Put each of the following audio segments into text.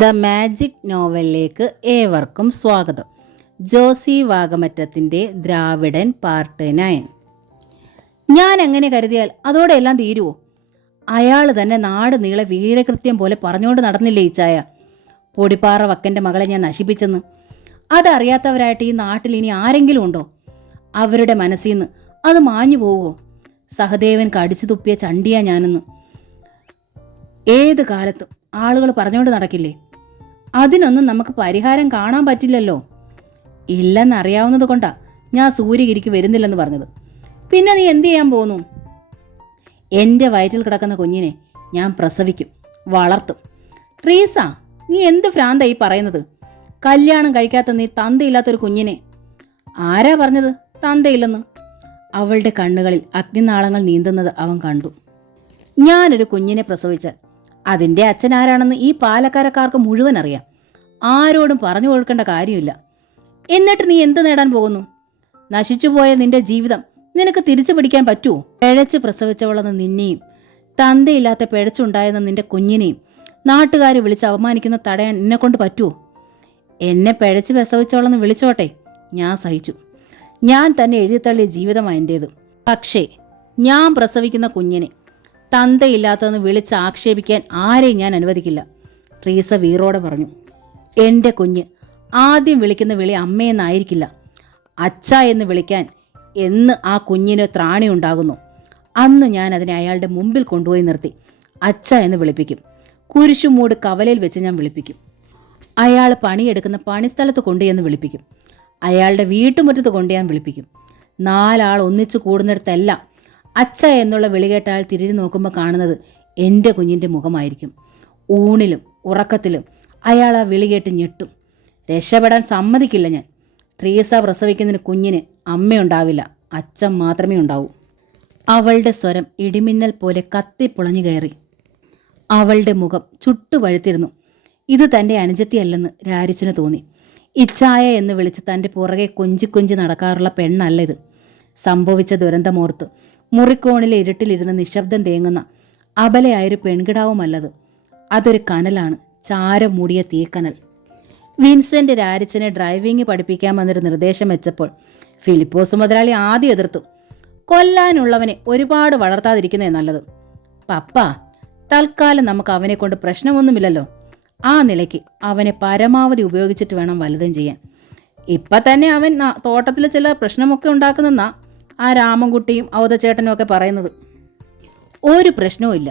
The magic നോവലിലേക്ക് ഏവർക്കും സ്വാഗതം. Josy വാഗമറ്റത്തിൻ്റെ ദ്രാവിഡൻ part 9. ഞാൻ എങ്ങനെ കരുതിയാൽ അതോടെ എല്ലാം തീരുവോ? അയാൾ തന്നെ നാട് നീളെ വീരകൃത്യം പോലെ പറഞ്ഞുകൊണ്ട് നടന്നില്ലേ ഈ ചായ. പൊടിപ്പാറ വക്കൻ്റെ മകളെ ഞാൻ നശിപ്പിച്ചെന്ന്. അതറിയാത്തവരായിട്ട് ഈ നാട്ടിൽ ഇനി ആരെങ്കിലും ഉണ്ടോ? അവരുടെ മനസ്സിൽ നിന്ന് അത് മാഞ്ഞു പോവുമോ? സഹദേവൻ കടിച്ചു തുപ്പിയ ചണ്ടിയാ ഞാനെന്ന് ഏത് കാലത്തും ആളുകൾ പറഞ്ഞുകൊണ്ട് നടക്കില്ലേ? അതിനൊന്നും നമുക്ക് പരിഹാരം കാണാൻ പറ്റില്ലല്ലോ. ഇല്ലെന്നറിയാവുന്നത് കൊണ്ടാ ഞാൻ സൂര്യഗിരിക്ക് വരുന്നില്ലെന്ന് പറഞ്ഞത്. പിന്നെ നീ എന്ത് ചെയ്യാൻ പോകുന്നു? എൻ്റെ വയറ്റിൽ കിടക്കുന്ന കുഞ്ഞിനെ ഞാൻ പ്രസവിക്കും, വളർത്തും. ട്രീസ, നീ എന്ത് ഭ്രാന്താ ഈ പറയുന്നത്? കല്യാണം കഴിക്കാത്ത നീ തന്തയില്ലാത്തൊരു കുഞ്ഞിനെ. ആരാ പറഞ്ഞത് തന്തയില്ലെന്ന്? അവളുടെ കണ്ണുകളിൽ അഗ്നിനാളങ്ങൾ നീന്തുന്നത് അവൻ കണ്ടു. ഞാനൊരു കുഞ്ഞിനെ പ്രസവിച്ചാൽ അതിൻ്റെ അച്ഛൻ ആരാണെന്ന് ഈ പാലക്കാരക്കാർക്ക് മുഴുവൻ അറിയാം. ആരോടും പറഞ്ഞു കൊടുക്കേണ്ട കാര്യമില്ല. എന്നിട്ട് നീ എന്ത് നേടാൻ പോകുന്നു? നശിച്ചുപോയ നിന്റെ ജീവിതം നിനക്ക് തിരിച്ചു പിടിക്കാൻ പറ്റുമോ? പിഴച്ച് പ്രസവിച്ചവളെന്ന് നിന്നെയും തന്തയില്ലാത്ത പിഴച്ചുണ്ടായെന്ന നിന്റെ കുഞ്ഞിനെയും നാട്ടുകാർ വിളിച്ച് അവമാനിക്കുന്ന തടയാൻ എന്നെക്കൊണ്ട് പറ്റുമോ? എന്നെ പിഴച്ച് പ്രസവിച്ചവളെന്ന് വിളിച്ചോട്ടെ, ഞാൻ സഹിച്ചു. ഞാൻ തന്നെ എഴുതിത്തള്ളിയ ജീവിതമാണ് എൻ്റേത്. പക്ഷേ ഞാൻ പ്രസവിക്കുന്ന കുഞ്ഞിനെ തന്തയില്ലാത്തതെന്ന് വിളിച്ച് ആക്ഷേപിക്കാൻ ആരെയും ഞാൻ അനുവദിക്കില്ല. ട്രീസ വീറോടെ പറഞ്ഞു. എൻ്റെ കുഞ്ഞ് ആദ്യം വിളിക്കുന്ന വിളി അമ്മയെന്നായിരിക്കില്ല, അച്ഛ എന്ന് വിളിക്കാൻ എന്ന് ആ കുഞ്ഞിന് ത്രാണി ഉണ്ടാകുന്നു. അന്ന് ഞാൻ അതിനെ അയാളുടെ മുമ്പിൽ കൊണ്ടുപോയി നിർത്തി അച്ഛ എന്ന് വിളിപ്പിക്കും. കുരിശുമൂട് കവലയിൽ വെച്ച് ഞാൻ വിളിപ്പിക്കും. അയാൾ പണിയെടുക്കുന്ന പണിസ്ഥലത്ത് കൊണ്ടുചെന്ന് വിളിപ്പിക്കും. അയാളുടെ വീട്ടുമുറ്റത്ത് കൊണ്ട് ഞാൻ വിളിപ്പിക്കും. 4 ആൾ ഒന്നിച്ചു കൂടുന്നിടത്തെല്ലാം അച്ഛ എന്നുള്ള വിളി കേട്ട അയാൾ തിരിഞ്ഞു നോക്കുമ്പോൾ കാണുന്നത് എൻ്റെ കുഞ്ഞിൻ്റെ മുഖമായിരിക്കും. ഊണിലും ഉറക്കത്തിലും അയാൾ ആ വിളി കേട്ട് ഞെട്ടും. രക്ഷപ്പെടാൻ സമ്മതിക്കില്ല ഞാൻ. ട്രീസ പ്രസവിക്കുന്നതിന് കുഞ്ഞിന് അമ്മയുണ്ടാവില്ല, അച്ഛൻ മാത്രമേ ഉണ്ടാവൂ. അവളുടെ സ്വരം ഇടിമിന്നൽ പോലെ കത്തിപ്പുളഞ്ഞു കയറി. അവളുടെ മുഖം ചുട്ടുപഴുത്തിരുന്നു. ഇത് തൻ്റെ അനുജത്തിയല്ലെന്ന് രാരിച്ചന് തോന്നി. ഇച്ഛായ എന്ന് വിളിച്ച് തൻ്റെ പുറകെ കൊഞ്ചി നടക്കാറുള്ള പെണ്ണല്ല ഇത്. സംഭവിച്ച ദുരന്തമോർത്ത് മുറിക്കോണിലെ ഇരുട്ടിലിരുന്ന് നിശബ്ദം തേങ്ങുന്ന അബലയായൊരു പെൺകിടാവുമല്ലത്. അതൊരു കനലാണ്, ചാരം മൂടിയ തീക്കനൽ. വിൻസെൻ്റ് രാരിച്ചനെ ഡ്രൈവിംഗ് പഠിപ്പിക്കാമെന്നൊരു നിർദ്ദേശം വെച്ചപ്പോൾ ഫിലിപ്പോസ് മുതലാളി ആദ്യം എതിർത്തു. കൊല്ലാനുള്ളവനെ ഒരുപാട് വളർത്താതിരിക്കുന്നേ നല്ലത്. പപ്പ, തൽക്കാലം നമുക്ക് അവനെ കൊണ്ട് പ്രശ്നമൊന്നുമില്ലല്ലോ. ആ നിലയ്ക്ക് അവനെ പരമാവധി ഉപയോഗിച്ചിട്ട് വേണം വലുതും ചെയ്യാൻ. ഇപ്പം തന്നെ അവൻ തോട്ടത്തിൽ ചില പ്രശ്നമൊക്കെ ഉണ്ടാക്കുന്നെന്നാ ആ രാമൻകുട്ടിയും ഔതച്ചേട്ടനും ഒക്കെ പറയുന്നത്. ഒരു പ്രശ്നവും ഇല്ല.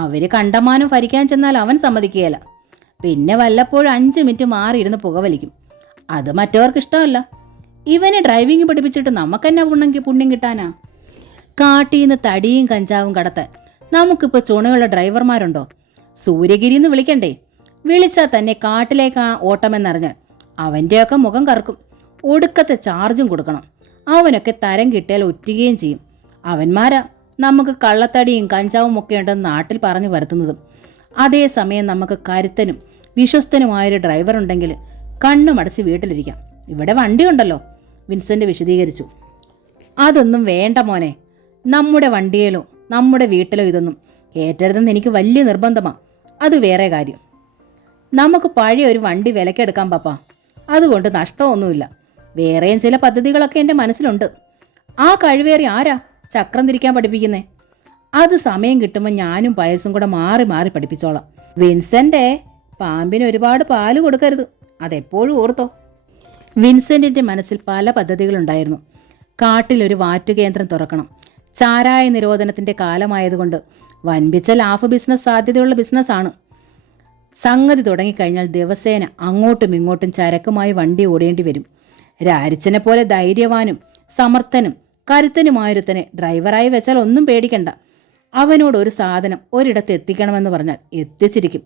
അവർ കണ്ടമാനം ഭരിക്കാൻ ചെന്നാൽ അവൻ സമ്മതിക്കുകയില്ല. പിന്നെ വല്ലപ്പോഴും 5 മിനിറ്റ് മാറിയിരുന്ന് പുകവലിക്കും. അത് മറ്റവർക്ക് ഇഷ്ടമല്ല. ഇവനെ ഡ്രൈവിംഗ് പഠിപ്പിച്ചിട്ട് നമുക്കെന്നാ പുണ്യം കിട്ടാനാ? കാട്ടിന്ന് തടിയും കഞ്ചാവും കടത്താൻ നമുക്കിപ്പോൾ ചുണയുള്ള ഡ്രൈവർമാരുണ്ടോ? സൂര്യഗിരിന്ന് വിളിക്കണ്ടേ? വിളിച്ചാൽ തന്നെ കാട്ടിലേക്ക് ഓട്ടമെന്നറിഞ്ഞാൽ അവൻ്റെയൊക്കെ മുഖം കറക്കും. ഒടുക്കത്തെ ചാർജും കൊടുക്കണം. അവനൊക്കെ തരം കിട്ടിയാൽ ഒറ്റുകയും ചെയ്യും. അവന്മാരാ നമുക്ക് കള്ളത്തടിയും കഞ്ചാവും ഒക്കെ ഉണ്ടെന്ന് നാട്ടിൽ പറഞ്ഞു വരുത്തുന്നതും. അതേസമയം നമുക്ക് കരുത്തനും വിശ്വസ്തനുമായൊരു ഡ്രൈവർ ഉണ്ടെങ്കിൽ കണ്ണുമടച്ച് വീട്ടിലിരിക്കാം. ഇവിടെ വണ്ടിയുണ്ടല്ലോ, വിൻസെൻ്റ് വിശദീകരിച്ചു. അതൊന്നും വേണ്ട മോനെ. നമ്മുടെ വണ്ടിയിലോ നമ്മുടെ വീട്ടിലോ ഇതൊന്നും ഏറ്റെടുത്തെന്ന് എനിക്ക് വലിയ നിർബന്ധമാണ്. അത് വേറെ കാര്യം. നമുക്ക് പഴയ ഒരു വണ്ടി വിലക്കെടുക്കാം പപ്പ. അതുകൊണ്ട് നഷ്ടമൊന്നുമില്ല. വേറെയും ചില പദ്ധതികളൊക്കെ എൻ്റെ മനസ്സിലുണ്ട്. ആ കഴിവേറി ആരാ ചക്രം തിരിക്കാൻ പഠിപ്പിക്കുന്നേ? അത് സമയം കിട്ടുമ്പോൾ ഞാനും പയസും കൂടെ മാറി മാറി പഠിപ്പിച്ചോളാം. വിൻസെൻ്റെ, പാമ്പിന് ഒരുപാട് പാല് കൊടുക്കരുത്, അതെപ്പോഴും ഓർത്തോ. വിൻസെൻറ്റിൻ്റെ മനസ്സിൽ പല പദ്ധതികളുണ്ടായിരുന്നു. കാട്ടിലൊരു വാറ്റുകേന്ദ്രം തുറക്കണം. ചാരായ നിരോധനത്തിൻ്റെ കാലമായതുകൊണ്ട് വൻപിച്ച ലാഭ ബിസിനസ് സാധ്യതയുള്ള ബിസിനസ്സാണ്. സംഗതി തുടങ്ങിക്കഴിഞ്ഞാൽ ദിവസേന അങ്ങോട്ടും ഇങ്ങോട്ടും ചരക്കുമായി വണ്ടി ഓടേണ്ടി വരും. രാരിച്ചനെ പോലെ ധൈര്യവാനും സമർത്ഥനും കരുത്തനുമായൊരുത്തനെ ഡ്രൈവറായി വെച്ചാൽ ഒന്നും പേടിക്കണ്ട. അവനോട് ഒരു സാധനം ഒരിടത്ത് എത്തിക്കണമെന്ന് പറഞ്ഞാൽ എത്തിച്ചിരിക്കും.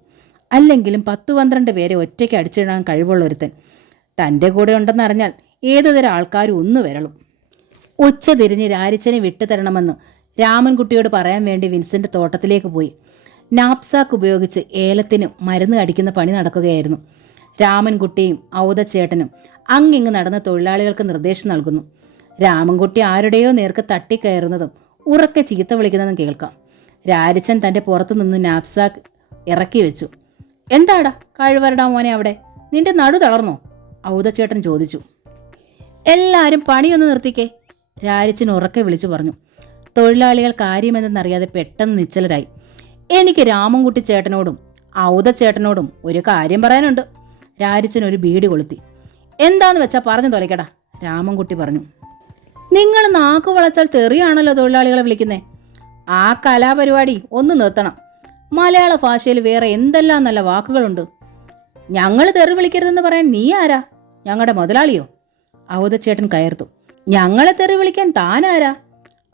അല്ലെങ്കിലും 10-12 പേരെ ഒറ്റയ്ക്ക് അടിച്ചിടാൻ കഴിവുള്ള ഒരുത്തൻ തൻ്റെ കൂടെ ഉണ്ടെന്നറിഞ്ഞാൽ ഏതുതരം ആൾക്കാരും ഒന്ന് വരളും. ഉച്ച തിരിഞ്ഞ് രാരിച്ചനെ വിട്ടുതരണമെന്ന് രാമൻകുട്ടിയോട് പറയാൻ വേണ്ടി വിൻസെൻ്റ് തോട്ടത്തിലേക്ക് പോയി. നാപ്സാക്ക് ഉപയോഗിച്ച് ഏലത്തിന് മരുന്ന് അടിക്കുന്ന പണി നടക്കുകയായിരുന്നു. രാമൻകുട്ടിയും ഔതച്ചേട്ടനും അങ്ങിങ്ങ് നടന്ന തൊഴിലാളികൾക്ക് നിർദ്ദേശം നൽകുന്നു. രാമൻകുട്ടി ആരുടെയോ നേർക്ക് തട്ടിക്കയറുന്നതും ഉറക്കെ ചീത്ത വിളിക്കുന്നതും കേൾക്കാം. രാരിച്ചൻ തൻ്റെ പുറത്തു നിന്ന് നാപ്സാക്ക് ഇറക്കി വെച്ചു. എന്താടാ കഴിവരടാ മോനെ അവിടെ, നിന്റെ നടു തളർന്നോ? ഔതച്ചേട്ടൻ ചോദിച്ചു. എല്ലാവരും പണിയൊന്ന് നിർത്തിക്കേ, രാരിച്ചൻ ഉറക്കെ വിളിച്ചു പറഞ്ഞു. തൊഴിലാളികൾ കാര്യമെന്തെന്നറിയാതെ പെട്ടെന്ന് നിശ്ചലരായി. എനിക്ക് രാമൻകുട്ടി ചേട്ടനോടും ഔതച്ചേട്ടനോടും ഒരു കാര്യം പറയാനുണ്ട്. രാരിച്ചൻ ഒരു ബീഡി കൊളുത്തി. എന്താന്ന് വെച്ചാ പറഞ്ഞു തൊലയ്ക്കടാ, രാമൻകുട്ടി പറഞ്ഞു. നിങ്ങൾ നാക്കു വളച്ചാൽ തെറിയാണല്ലോ തൊഴിലാളികളെ വിളിക്കുന്നേ. ആ കലാപരിപാടി ഒന്ന് നിർത്തണം. മലയാള ഭാഷയിൽ വേറെ എന്തെല്ലാം നല്ല വാക്കുകളുണ്ട്. ഞങ്ങൾ തെറി വിളിക്കരുതെന്ന് പറയാൻ നീ ആരാ? ഞങ്ങളുടെ മുതലാളിയോ? ഔതച്ചേട്ടൻ കയർത്തു. ഞങ്ങളെ തെറി വിളിക്കാൻ താനാരാ?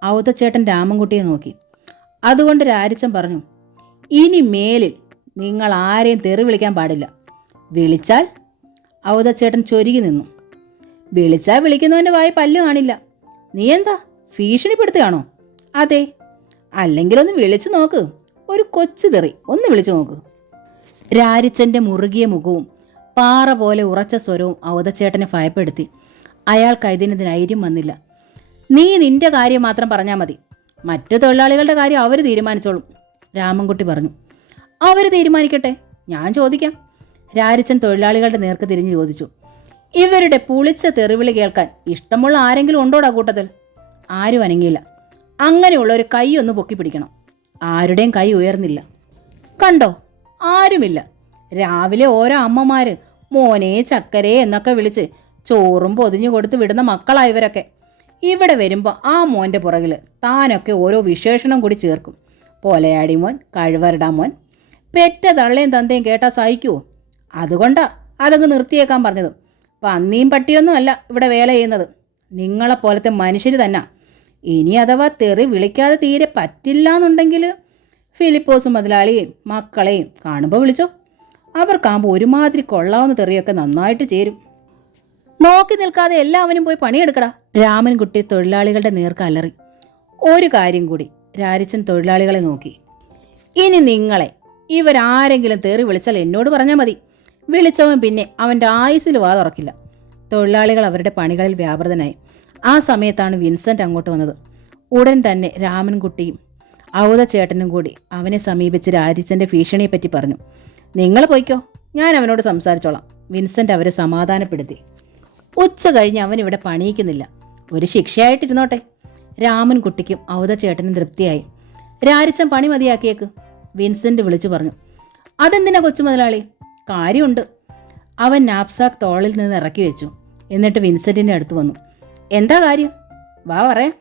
ഔതച്ചേട്ടൻ രാമൻകുട്ടിയെ നോക്കി. അതുകൊണ്ട് രാരിച്ചൻ പറഞ്ഞു, ഇനി മേലിൽ നിങ്ങൾ ആരെയും തെറി വിളിക്കാൻ പാടില്ല. വിളിച്ചാൽ? ഔതച്ചേട്ടൻ ചൊരുകി നിന്നു. വിളിച്ചാൽ വിളിക്കുന്നവൻ്റെ വായി പല്ല് കാണില്ല. നീ എന്താ ഭീഷണിപ്പെടുത്തുകയാണോ? അതെ. അല്ലെങ്കിലൊന്ന് വിളിച്ചു നോക്ക്, ഒരു കൊച്ചു തെറി ഒന്ന് വിളിച്ചു നോക്ക്. രാരിച്ചൻ്റെ മുറുകിയ മുഖവും പാറ പോലെ ഉറച്ച സ്വരവും ഔതച്ചേട്ടനെ ഭയപ്പെടുത്തി. അയാൾക്ക് ഇതിന് ധൈര്യം വന്നില്ല. നീ നിന്റെ കാര്യം മാത്രം പറഞ്ഞാൽ മതി, മറ്റു തൊഴിലാളികളുടെ കാര്യം അവർ തീരുമാനിച്ചോളും, രാമൻകുട്ടി പറഞ്ഞു. അവർ തീരുമാനിക്കട്ടെ, ഞാൻ ചോദിക്കാം. രാരിച്ചൻ തൊഴിലാളികളുടെ നേർക്ക് തിരിഞ്ഞു ചോദിച്ചു. ഇവരുടെ പുളിച്ച തെറിവിളി കേൾക്കാൻ ഇഷ്ടമുള്ള ആരെങ്കിലും ഉണ്ടോടാ കൂട്ടത്തിൽ? ആരും അനങ്ങിയില്ല. അങ്ങനെയുള്ള ഒരു കൈ ഒന്ന് പൊക്കി പിടിക്കണം. ആരുടെയും കൈ ഉയർന്നില്ല. കണ്ടോ, ആരുമില്ല. രാവിലെ ഓരോ അമ്മമാര് മോനെ ചക്കരേ എന്നൊക്കെ വിളിച്ച് ചോറും പൊതിഞ്ഞു കൊടുത്ത് വിടുന്ന മക്കളാ ഇവരൊക്കെ. ഇവിടെ വരുമ്പോൾ ആ മോൻ്റെ പുറകിൽ താനൊക്കെ ഓരോ വിശേഷണം കൂടി ചേർക്കും. പോലയാടി മോൻ, കഴിവരടാ മോൻ. പെറ്റ തള്ളയും തന്തയും കേട്ടാൽ സഹിക്കുമോ? അതുകൊണ്ടാ അതങ്ങ് നിർത്തിയേക്കാൻ പറഞ്ഞത്. പന്നിയും പട്ടിയൊന്നും അല്ല ഇവിടെ വേല ചെയ്യുന്നത്, നിങ്ങളെപ്പോലത്തെ മനുഷ്യർ തന്നെ. ഇനി അഥവാ തെറി വിളിക്കാതെ തീരെ പറ്റില്ല എന്നുണ്ടെങ്കിൽ ഫിലിപ്പോസ് മുതലാളിയെയും മക്കളെയും കാണുമ്പോൾ വിളിച്ചോ. അവർക്കാകുമ്പോൾ ഒരുമാതിരി കൊള്ളാവുന്ന തെറിയൊക്കെ നന്നായിട്ട് ചേരും. നോക്കി നിൽക്കാതെ എല്ലാവരും പോയി പണിയെടുക്കടാ, രാമൻകുട്ടി തൊഴിലാളികളുടെ നേർക്ക് അലറി. ഒരു കാര്യം കൂടി, രാരിച്ചൻ തൊഴിലാളികളെ നോക്കി. ഇനി നിങ്ങളെ ഇവരാരെങ്കിലും തെറി വിളിച്ചാൽ എന്നോട് പറഞ്ഞാൽ മതി. വിളിച്ചവൻ പിന്നെ അവൻ്റെ ആയുസ്സിൽ വാ തുറക്കില്ല. തൊഴിലാളികൾ അവരുടെ പണികളിൽ വ്യാപൃതനായി. ആ സമയത്താണ് വിൻസെൻ്റ് അങ്ങോട്ട് വന്നത്. ഉടൻ തന്നെ രാമൻകുട്ടിയും ഔതച്ചേട്ടനും കൂടി അവനെ സമീപിച്ച് രാരിച്ചൻ്റെ ഭീഷണിയെപ്പറ്റി പറഞ്ഞു. നിങ്ങൾ പോയിക്കോ, ഞാൻ അവനോട് സംസാരിച്ചോളാം, വിൻസെൻ്റ് അവരെ സമാധാനപ്പെടുത്തി. ഉച്ച കഴിഞ്ഞ് അവൻ ഇവിടെ പണിയിക്കുന്നില്ല, ഒരു ശിക്ഷയായിട്ടിരുന്നോട്ടെ. രാമൻകുട്ടിക്കും ഔതച്ചേട്ടനും തൃപ്തിയായി. രാരിച്ചൻ പണി മതിയാക്കിയേക്ക്, വിൻസെൻ്റ് വിളിച്ചു പറഞ്ഞു. അതെന്തിനാ കൊച്ചു മുതലാളി? കാര്യമുണ്ട്. അവൻ നാപ്സാക്ക് തോളിൽ നിന്ന് ഇറക്കി വെച്ചു. എന്നിട്ട് വിൻസെൻറ്റിൻ്റെ അടുത്ത് വന്നു. എന്താ കാര്യം? വാ പറയാം.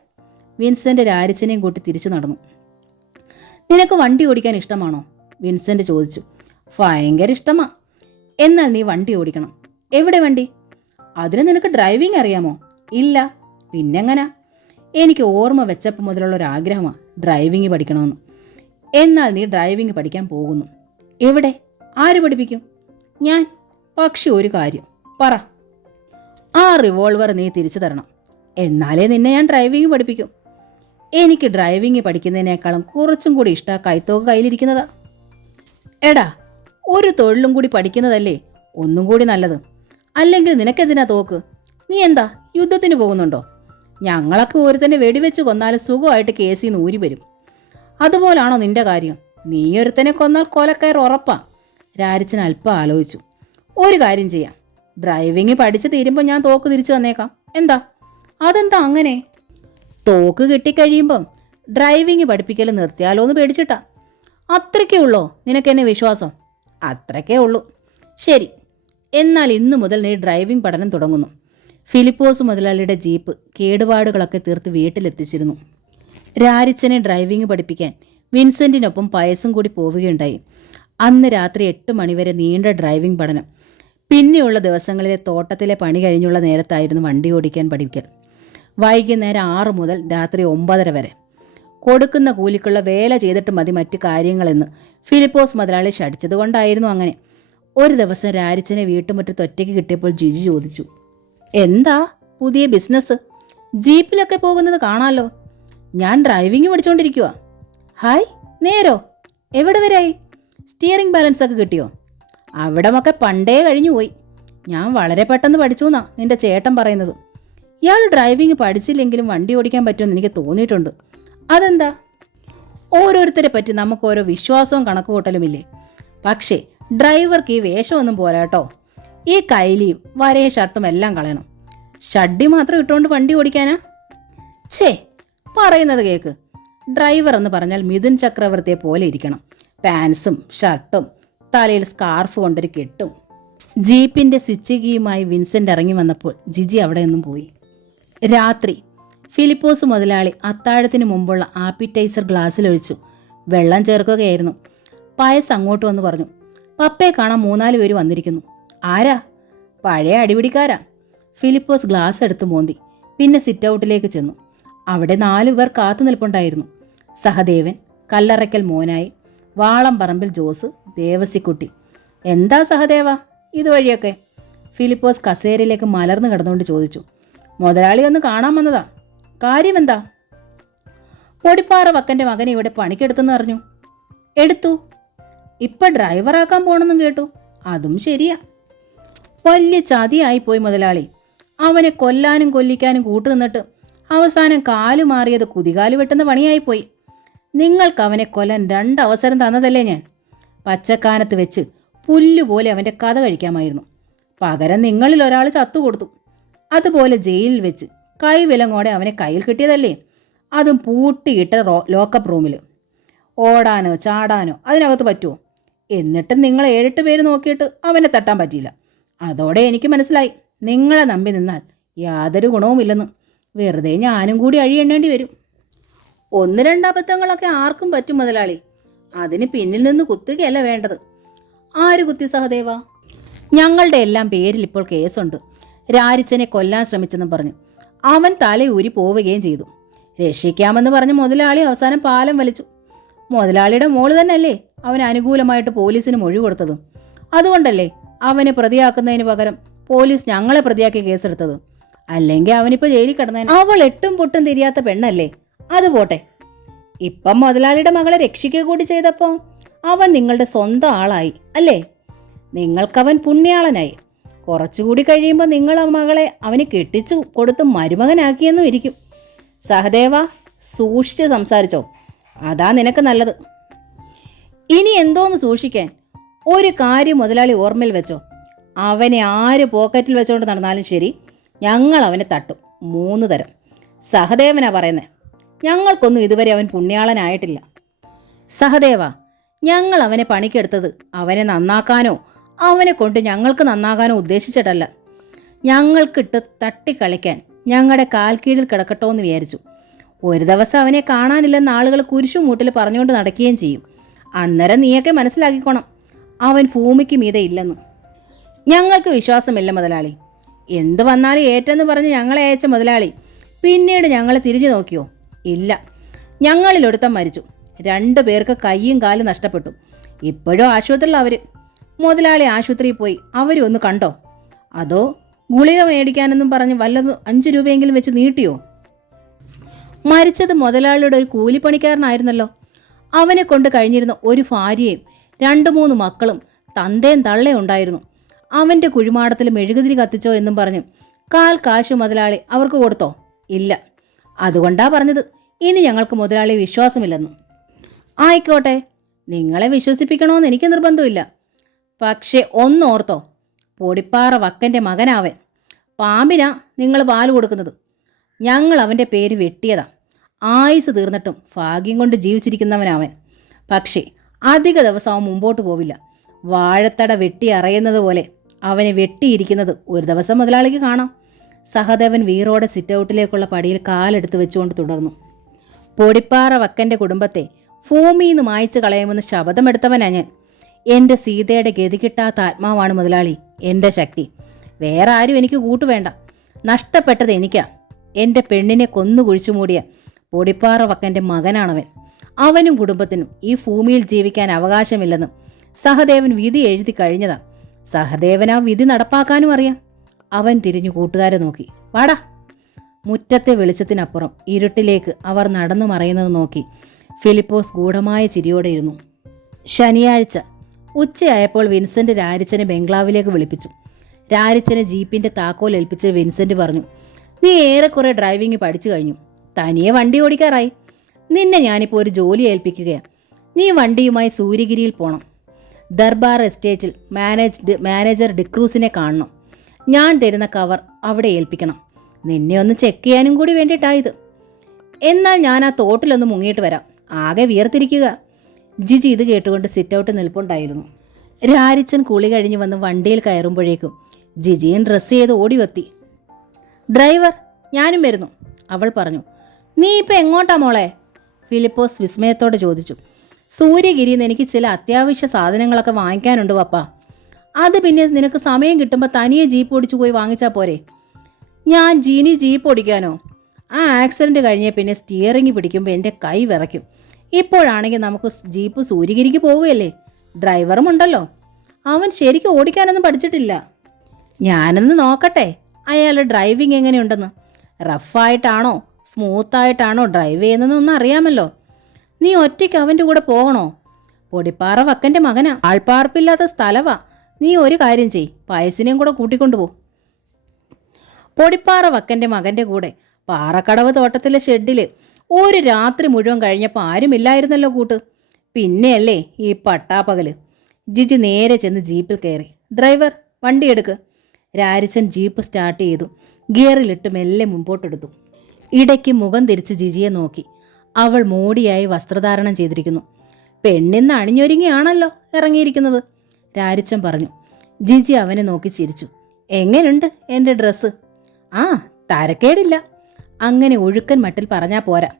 വിൻസെൻ്റ് രാരിച്ചനെയും കൂട്ടി തിരിച്ചു നടന്നു. നിനക്ക് വണ്ടി ഓടിക്കാൻ ഇഷ്ടമാണോ? വിൻസെൻ്റ് ചോദിച്ചു. ഭയങ്കര ഇഷ്ടമാ. എന്നാൽ നീ വണ്ടി ഓടിക്കണം. എവിടെ വണ്ടി? അതിന് നിനക്ക് ഡ്രൈവിംഗ് അറിയാമോ? ഇല്ല. പിന്നെങ്ങനാ? എനിക്ക് ഓർമ്മ വെച്ചപ്പോൾ മുതലുള്ള ഒരു ആഗ്രഹമാണ് ഡ്രൈവിംഗ് പഠിക്കണമെന്ന്. എന്നാൽ നീ ഡ്രൈവിംഗ് പഠിക്കാൻ പോകുന്നു. എവിടെ? ആര് പഠിപ്പിക്കും? ഞാൻ. പക്ഷെ ഒരു കാര്യം പറ. ആ റിവോൾവർ നീ തിരിച്ചു തരണം, എന്നാലേ നിന്നെ ഞാൻ ഡ്രൈവിംഗ് പഠിപ്പിക്കും. എനിക്ക് ഡ്രൈവിംഗ് പഠിക്കുന്നതിനേക്കാളും കുറച്ചും കൂടി ഇഷ്ടം കൈത്തോക്ക് കയ്യിലിരിക്കുന്നതാ. എടാ, ഒരു തൊഴിലും കൂടി പഠിക്കുന്നതല്ലേ ഒന്നും കൂടി നല്ലത്. അല്ലെങ്കിൽ നിനക്കെന്തിനാ തോക്ക്? നീ എന്താ യുദ്ധത്തിന് പോകുന്നുണ്ടോ? ഞങ്ങളൊക്കെ ഒരുത്തന്നെ വെടിവെച്ച് കൊന്നാലും സുഖമായിട്ട് കേസിൽ നിന്ന് ഊരി വരും. അതുപോലാണോ നിന്റെ കാര്യം? നീ ഒരുത്തനെ കൊന്നാൽ കൊലക്കയർ ഉറപ്പാ. രാരിച്ചൻ അല്പം ആലോചിച്ചു. ഒരു കാര്യം ചെയ്യാം, ഡ്രൈവിംഗ് പഠിച്ച് തീരുമ്പോൾ ഞാൻ തോക്ക് തിരിച്ചു തന്നേക്കാം. എന്താ? അതെന്താ അങ്ങനെ? തോക്ക് കിട്ടിക്കഴിയുമ്പം ഡ്രൈവിംഗ് പഠിപ്പിക്കൽ നിർത്തിയാലോ എന്ന് പേടിച്ചിട്ടാ. അത്രയ്ക്കേ ഉള്ളോ നിനക്കെന്നെ വിശ്വാസം? അത്രയ്ക്കേ ഉള്ളൂ. ശരി, എന്നാൽ ഇന്നു മുതൽ നീ ഡ്രൈവിംഗ് പഠനം തുടങ്ങുന്നു. ഫിലിപ്പോസ് മുതലാളിയുടെ ജീപ്പ് കേടുപാടുകളൊക്കെ തീർത്ത് വീട്ടിലെത്തിച്ചിരുന്നു. രാരിച്ചനെ ഡ്രൈവിംഗ് പഠിപ്പിക്കാൻ വിൻസെൻറ്റിനൊപ്പം പയസും കൂടി പോവുകയുണ്ടായി. അന്ന് രാത്രി 8 മണിവരെ നീണ്ട ഡ്രൈവിംഗ് പഠനം. പിന്നെയുള്ള ദിവസങ്ങളിലെ തോട്ടത്തിലെ പണി കഴിഞ്ഞുള്ള നേരത്തായിരുന്നു വണ്ടി ഓടിക്കാൻ പഠിക്കൽ. വൈകുന്നേരം 6 മുതൽ രാത്രി 9:30 വരെ. കൊടുക്കുന്ന കൂലിക്കുള്ള വേല ചെയ്തിട്ട് മതി മറ്റു കാര്യങ്ങളെന്ന് ഫിലിപ്പോസ് മുതലാളി ശടിച്ചതുകൊണ്ടായിരുന്നു അങ്ങനെ. ഒരു ദിവസം രാരിച്ചനെ വീട്ടുമുറ്റത്ത് ഒറ്റയ്ക്ക് കിട്ടിയപ്പോൾ ജിജി ചോദിച്ചു, എന്താ പുതിയ ബിസിനസ്? ജീപ്പിലൊക്കെ പോകുന്നത് കാണാമല്ലോ. ഞാൻ ഡ്രൈവിംഗ് പഠിച്ചുകൊണ്ടിരിക്കുക. ഹായ്, നേരോ? എവിടെ വരായി? സ്റ്റിയറിംഗ് ബാലൻസ് ഒക്കെ കിട്ടിയോ? അവിടമൊക്കെ പണ്ടേ കഴിഞ്ഞു പോയി. ഞാൻ വളരെ പെട്ടെന്ന് പഠിച്ചു എന്നാ നിന്റെ ചേട്ടൻ പറയുന്നത്. ഇയാൾ ഡ്രൈവിംഗ് പഠിച്ചില്ലെങ്കിലും വണ്ടി ഓടിക്കാൻ പറ്റുമെന്ന് എനിക്ക് തോന്നിയിട്ടുണ്ട്. അതെന്താ? ഓരോരുത്തരെ പറ്റി നമുക്ക് ഓരോ വിശ്വാസവും കണക്കുകൂട്ടലുമില്ലേ. പക്ഷേ ഡ്രൈവർക്ക് ഈ വേഷമൊന്നും പോരാട്ടോ. ഈ കൈലിയും വരയും ഷർട്ടും എല്ലാം കളയണം. ഷഡ്ഡി മാത്രം ഇട്ടുകൊണ്ട് വണ്ടി ഓടിക്കാനാ? ഛേ, പറയുന്നത് കേക്ക്. ഡ്രൈവർ എന്ന് പറഞ്ഞാൽ മിഥുൻ ചക്രവർത്തിയെ പോലെ ഇരിക്കണം. പാൻസും ഷർട്ടും തലയിൽ സ്കാർഫ് കൊണ്ടൊരു കെട്ടും. ജീപ്പിന്റെ സ്വിച്ച് കീയുമായി വിൻസെന്റ് ഇറങ്ങി വന്നപ്പോൾ ജിജി അവിടെ നിന്നും പോയി. രാത്രി ഫിലിപ്പോസ് മുതലാളി അത്താഴത്തിന് മുമ്പുള്ള ആപ്പിറ്റൈസർ ഗ്ലാസ്സിലൊഴിച്ചു വെള്ളം ചേർക്കുകയായിരുന്നു. പായസ് അങ്ങോട്ട് വന്ന് പറഞ്ഞു, പപ്പയെ കാണാൻ 3-4 പേര് വന്നിരിക്കുന്നു. ആരാ? പഴയ അടിപിടിക്കാരാ. ഫിലിപ്പോസ് ഗ്ലാസ് എടുത്ത് മോന്തി. പിന്നെ സിറ്റ് ഔട്ടിലേക്ക് ചെന്നു. അവിടെ 4 പേർ കാത്തു നിൽപ്പുണ്ടായിരുന്നു. സഹദേവൻ, കല്ലറയ്ക്കൽ മോനായി, വാളംപറമ്പിൽ ജോസ്, ദേവസിക്കുട്ടി. എന്താ സഹദേവ ഇതുവഴിയൊക്കെ? ഫിലിപ്പോസ് കസേരയിലേക്ക് മലർന്നു കിടന്നുകൊണ്ട് ചോദിച്ചു. മുതലാളി ഒന്ന് കാണാൻ വന്നതാ. കാര്യമെന്താ? പൊടിപ്പാറ വക്കൻ്റെ മകനെ ഇവിടെ പണിക്കെടുത്തെന്ന് അറിഞ്ഞു. എടുത്തു. ഇപ്പം ഡ്രൈവറാക്കാൻ പോണെന്നും കേട്ടു. അതും ശരിയാ. വലിയ ചതിയായിപ്പോയി മുതലാളി. അവനെ കൊല്ലാനും കൊല്ലിക്കാനും കൂട്ടുനിന്നിട്ട് അവസാനം കാലു മാറിയത് കുതികാല് വെട്ടുന്ന പണിയായിപ്പോയി. നിങ്ങൾക്ക് അവനെ കൊല്ലാൻ 2 അവസരം തന്നതല്ലേ ഞാൻ? പച്ചക്കാനത്ത് വെച്ച് പുല്ലുപോലെ അവൻ്റെ കഥ കഴിക്കാമായിരുന്നു. പകരം നിങ്ങളിൽ ഒരാൾ ചത്തുകൊടുത്തു. അതുപോലെ ജയിലിൽ വെച്ച് കൈവിലങ്ങോടെ അവനെ കയ്യിൽ കിട്ടിയതല്ലേ? അതും പൂട്ടിയിട്ട ലോക്കപ്പ് റൂമിൽ. ഓടാനോ ചാടാനോ അതിനകത്ത് പറ്റുമോ? എന്നിട്ടും നിങ്ങൾ 7-8 പേര് നോക്കിയിട്ട് അവനെ തട്ടാൻ പറ്റിയില്ല. അതോടെ എനിക്ക് മനസ്സിലായി, നിങ്ങളെ നമ്പി നിന്നാൽ യാതൊരു ഗുണവുമില്ലെന്ന്. വെറുതെ ഞാനും കൂടി അഴിയെണ്ണേണ്ടി വരും. 1-2 അബദ്ധങ്ങളൊക്കെ ആർക്കും പറ്റും മുതലാളി. അതിന് പിന്നിൽ നിന്ന് കുത്തുകയല്ല വേണ്ടത്. ആര് കുത്തി സഹദേവ? ഞങ്ങളുടെ എല്ലാം പേരിൽ ഇപ്പോൾ കേസുണ്ട്. രാരിച്ചനെ കൊല്ലാൻ ശ്രമിച്ചെന്നും പറഞ്ഞു അവൻ തലയൂരി പോവുകയും ചെയ്തു. രക്ഷിക്കാമെന്ന് പറഞ്ഞ് മുതലാളി അവസാനം പാലം വലിച്ചു. മുതലാളിയുടെ മോള് തന്നെയല്ലേ അവന് അനുകൂലമായിട്ട് പോലീസിന് മൊഴി കൊടുത്തതും. അതുകൊണ്ടല്ലേ അവനെ പ്രതിയാക്കുന്നതിന് പകരം പോലീസ് ഞങ്ങളെ പ്രതിയാക്കി കേസെടുത്തത്. അല്ലെങ്കിൽ അവനിപ്പോൾ ജയിലിൽ കിടന്നേനെ. അവൾ എട്ടും പൊട്ടും തിരിയാത്ത പെണ്ണല്ലേ. അത് പോട്ടെ, ഇപ്പം മുതലാളിയുടെ മകളെ രക്ഷിക്കുക കൂടി ചെയ്തപ്പോൾ അവൻ നിങ്ങളുടെ സ്വന്തം ആളായി അല്ലേ? നിങ്ങൾക്കവൻ പുണ്യാളനായി. കുറച്ചുകൂടി കഴിയുമ്പോൾ നിങ്ങൾ ആ മകളെ അവന് കെട്ടിച്ചു കൊടുത്ത് മരുമകനാക്കിയെന്നും ഇരിക്കും. സഹദേവ, സൂക്ഷിച്ച് സംസാരിച്ചോ, അതാ നിനക്ക് നല്ലത്. ഇനി എന്തോന്ന് സൂക്ഷിക്കാൻ? ഒരു കാര്യം മുതലാളി ഓർമ്മയിൽ വെച്ചോ, അവനെ ആര് പോക്കറ്റിൽ വെച്ചുകൊണ്ട് നടന്നാലും ശരി, ഞങ്ങൾ അവനെ തട്ടും. 3 തരം. സഹദേവനാ പറയുന്നത്. ഞങ്ങൾക്കൊന്നും ഇതുവരെ അവൻ പുണ്യാളനായിട്ടില്ല. സഹദേവ, ഞങ്ങൾ അവനെ പണിക്കെടുത്തത് അവനെ നന്നാക്കാനോ അവനെ കൊണ്ട് ഞങ്ങൾക്ക് നന്നാകാനോ ഉദ്ദേശിച്ചിട്ടല്ല. ഞങ്ങൾക്കിട്ട് തട്ടിക്കളിക്കാൻ ഞങ്ങളുടെ കാൽ കീഴിൽ കിടക്കട്ടോ എന്ന് വിചാരിച്ചു. ഒരു ദിവസം അവനെ കാണാനില്ലെന്ന് ആളുകൾ കുരിശുമൂട്ടിൽ പറഞ്ഞുകൊണ്ട് നടക്കുകയും ചെയ്യും. അന്നേരം നീയൊക്കെ മനസ്സിലാക്കിക്കോണം, അവൻ ഭൂമിക്ക് മീതെ ഇല്ലെന്ന്. ഞങ്ങൾക്ക് വിശ്വാസമില്ല മുതലാളി. എന്ത് വന്നാലും ഏറ്റെന്ന് പറഞ്ഞ് ഞങ്ങളെ അയച്ച മുതലാളി പിന്നീട് ഞങ്ങളെ തിരിഞ്ഞു നോക്കിയോ? ഇല്ല. ഞങ്ങളിലൊരുത്തൻ മരിച്ചു. 2 പേർക്ക് കൈയും കാലും നഷ്ടപ്പെട്ടു. ഇപ്പോഴും ആശുപത്രിയിൽ അവർ. മുതലാളി ആശുപത്രിയിൽ പോയി അവരെ ഒന്ന് കണ്ടോ? അതോ ഗുളിക മേടിക്കാനെന്നും പറഞ്ഞ് വല്ലതും 5 രൂപയെങ്കിലും വെച്ച് നീട്ടിയോ? മരിച്ചത് മുതലാളിയുടെ ഒരു കൂലിപ്പണിക്കാരനായിരുന്നല്ലോ. അവനെ കൊണ്ട് കഴിഞ്ഞിരുന്ന ഒരു ഭാര്യയും 2-3 മക്കളും തന്തയും തള്ളയും ഉണ്ടായിരുന്നു. അവൻ്റെ കുഴിമാടത്തിൽ മെഴുകുതിരി കത്തിച്ചോ എന്നും പറഞ്ഞ് 1/4 കാശ് മുതലാളി അവർക്ക് കൊടുത്തോ? ഇല്ല. അതുകൊണ്ടാ പറഞ്ഞത് ഇനി ഞങ്ങൾക്ക് മുതലാളി വിശ്വാസമില്ലെന്ന്. ആയിക്കോട്ടെ, നിങ്ങളെ വിശ്വസിപ്പിക്കണമെന്ന് എനിക്ക് നിർബന്ധമില്ല. പക്ഷേ ഒന്നോർത്തോ, പൊടിപ്പാറ വക്കൻ്റെ മകനാവൻ. പാമ്പിനാ നിങ്ങൾ പാല് കൊടുക്കുന്നത്. ഞങ്ങൾ അവൻ്റെ പേര് വെട്ടിയതാ. ആയുസ് തീർന്നിട്ടും ഭാഗ്യം കൊണ്ട് ജീവിച്ചിരിക്കുന്നവനവൻ. പക്ഷേ അധിക ദിവസം അവൻ മുമ്പോട്ട് പോവില്ല. വാഴത്തട വെട്ടി അറിയുന്നത് പോലെ അവനെ വെട്ടിയിരിക്കുന്നത് ഒരു ദിവസം മുതലാളിക്ക് കാണാം. സഹദേവൻ വീറോടെ സിറ്റ് ഔട്ടിലേക്കുള്ള പടിയിൽ കാലെടുത്ത് വെച്ചുകൊണ്ട് തുടർന്നു. പൊടിപ്പാറ വക്കൻ്റെ കുടുംബത്തെ ഭൂമിയിൽ നിന്ന് മായ്ച്ചു കളയുമെന്ന് ശപഥമെടുത്തവനാ ഞാൻ. എൻ്റെ സീതയുടെ ഗതി കിട്ടാത്ത ആത്മാവാണ് മുതലാളി എൻ്റെ ശക്തി. വേറെ ആരും എനിക്ക് കൂട്ടുവേണ്ട. നഷ്ടപ്പെട്ടത് എനിക്കാ. എൻ്റെ പെണ്ണിനെ കൊന്നു കുഴിച്ചു മൂടിയ പൊടിപ്പാറ വക്കൻ്റെ മകനാണവൻ. അവനും കുടുംബത്തിനും ഈ ഭൂമിയിൽ ജീവിക്കാൻ അവകാശമില്ലെന്ന് സഹദേവൻ വിധി എഴുതി കഴിഞ്ഞതാ. സഹദേവൻ ആ വിധി നടപ്പാക്കാനും അറിയാം. അവൻ തിരിഞ്ഞു കൂട്ടുകാരെ നോക്കി. വാടാ. മുറ്റത്തെ വെളിച്ചത്തിനപ്പുറം ഇരുട്ടിലേക്ക് അവർ നടന്നു മറയുന്നത് നോക്കി ഫിലിപ്പോസ് ഗൂഢമായ ചിരിയോടെ ഇരുന്നു. ശനിയാഴ്ച ഉച്ചയായപ്പോൾ വിൻസെന്റ് രാരിച്ചനെ ബംഗ്ലാവിലേക്ക് വിളിപ്പിച്ചു. രാരിച്ചനെ ജീപ്പിന്റെ താക്കോൽ ഏൽപ്പിച്ച് വിൻസെന്റ് പറഞ്ഞു, നീ ഏറെക്കുറെ ഡ്രൈവിംഗ് പഠിച്ചു കഴിഞ്ഞു. തനിയെ വണ്ടി ഓടിക്കാറായി. നിന്നെ ഞാനിപ്പോൾ ഒരു ജോലി ഏൽപ്പിക്കുകയാണ്. നീ വണ്ടിയുമായി സൂര്യഗിരിയിൽ പോകണം. ദർബാർ എസ്റ്റേറ്റിൽ മാനേജർ ഡിക്രൂസിനെ കാണണം. ഞാൻ തരുന്ന കവർ അവിടെ ഏൽപ്പിക്കണം. നിന്നെ ഒന്ന് ചെക്ക് ചെയ്യാനും കൂടി വേണ്ടിയിട്ടായത്. എന്നാൽ ഞാൻ ആ തോട്ടിലൊന്ന് മുങ്ങിയിട്ട് വരാം. ആകെ വിയർത്തിരിക്കുക. ജിജി ഇത് കേട്ടുകൊണ്ട് സിറ്റ് ഔട്ട് നിൽപ്പുണ്ടായിരുന്നു. രാരിച്ചൻ കുളി കഴിഞ്ഞ് വന്ന് വണ്ടിയിൽ കയറുമ്പോഴേക്കും ജിജിയും ഡ്രസ്സ് ചെയ്ത് ഓടിവെത്തി. ഡ്രൈവർ, ഞാനും വരുന്നു, അവൾ പറഞ്ഞു. നീ ഇപ്പം എങ്ങോട്ടാ മോളെ? ഫിലിപ്പോസ് വിസ്മയത്തോടെ ചോദിച്ചു. സൂര്യഗിരിയിൽ നിന്ന് എനിക്ക് ചില അത്യാവശ്യ സാധനങ്ങളൊക്കെ വാങ്ങിക്കാനുണ്ട് പപ്പ. അത് പിന്നെ നിനക്ക് സമയം കിട്ടുമ്പോൾ തനിയെ ജീപ്പ് ഓടിച്ചു പോയി വാങ്ങിച്ചാൽ പോരെ? ഞാൻ ജീപ്പ് ഓടിക്കാനോ? ആ ആക്സിഡൻറ്റ് കഴിഞ്ഞ പിന്നെ സ്റ്റിയറിംഗ് പിടിക്കുമ്പോൾ എൻ്റെ കൈ വിറയ്ക്കും. ഇപ്പോഴാണെങ്കിൽ നമുക്ക് ജീപ്പ് സൂര്യഗിരിക്ക് പോവുകയല്ലേ, ഡ്രൈവറും ഉണ്ടല്ലോ. അവൻ ശരിക്കും ഓടിക്കാനൊന്നും പഠിച്ചിട്ടില്ല. ഞാനൊന്ന് നോക്കട്ടെ അയാളുടെ ഡ്രൈവിംഗ് എങ്ങനെയുണ്ടെന്ന്. റഫായിട്ടാണോ സ്മൂത്തായിട്ടാണോ ഡ്രൈവ് ചെയ്യുന്നതെന്നൊന്നും അറിയാമല്ലോ. നീ ഒറ്റയ്ക്ക് അവൻ്റെ കൂടെ പോകണോ? പൊടിപ്പാറ വക്കൻ്റെ മകനാ, ആൾപ്പാർപ്പില്ലാത്ത സ്ഥലവാ. നീ ഒരു കാര്യം ചെയ്, പയസിനെയും കൂടെ കൂട്ടിക്കൊണ്ടുപോ. പൊടിപ്പാറ വക്കൻ്റെ മകൻ്റെ കൂടെ പാറക്കടവ് തോട്ടത്തിലെ ഷെഡിൽ ഒരു രാത്രി മുഴുവൻ കഴിഞ്ഞപ്പോൾ ആരുമില്ലായിരുന്നല്ലോ കൂട്ട്. പിന്നെയല്ലേ ഈ പട്ടാപ്പകല്. ജിജി നേരെ ചെന്ന് ജീപ്പിൽ കയറി. ഡ്രൈവർ, വണ്ടി എടുക്ക്. രാരിച്ചൻ ജീപ്പ് സ്റ്റാർട്ട് ചെയ്തു. ഗിയറിലിട്ട് മെല്ലെ മുമ്പോട്ടെടുത്തു. ഇടയ്ക്ക് മുഖം തിരിച്ച് ജിജിയെ നോക്കി. അവൾ മോടിയായി വസ്ത്രധാരണം ചെയ്തിരിക്കുന്നു. പെണ്ണിന്ന് അണിഞ്ഞൊരുങ്ങിയാണല്ലോ ഇറങ്ങിയിരിക്കുന്നത്, രാരിച്ചൻ പറഞ്ഞു. ജിജി അവനെ നോക്കി ചിരിച്ചു. എങ്ങനെയുണ്ട് എൻ്റെ ഡ്രസ്സ്? ആ, തരക്കേടില്ല. അങ്ങനെ ഒഴുക്കൻ മട്ടിൽ പറഞ്ഞാൽ പോരാ,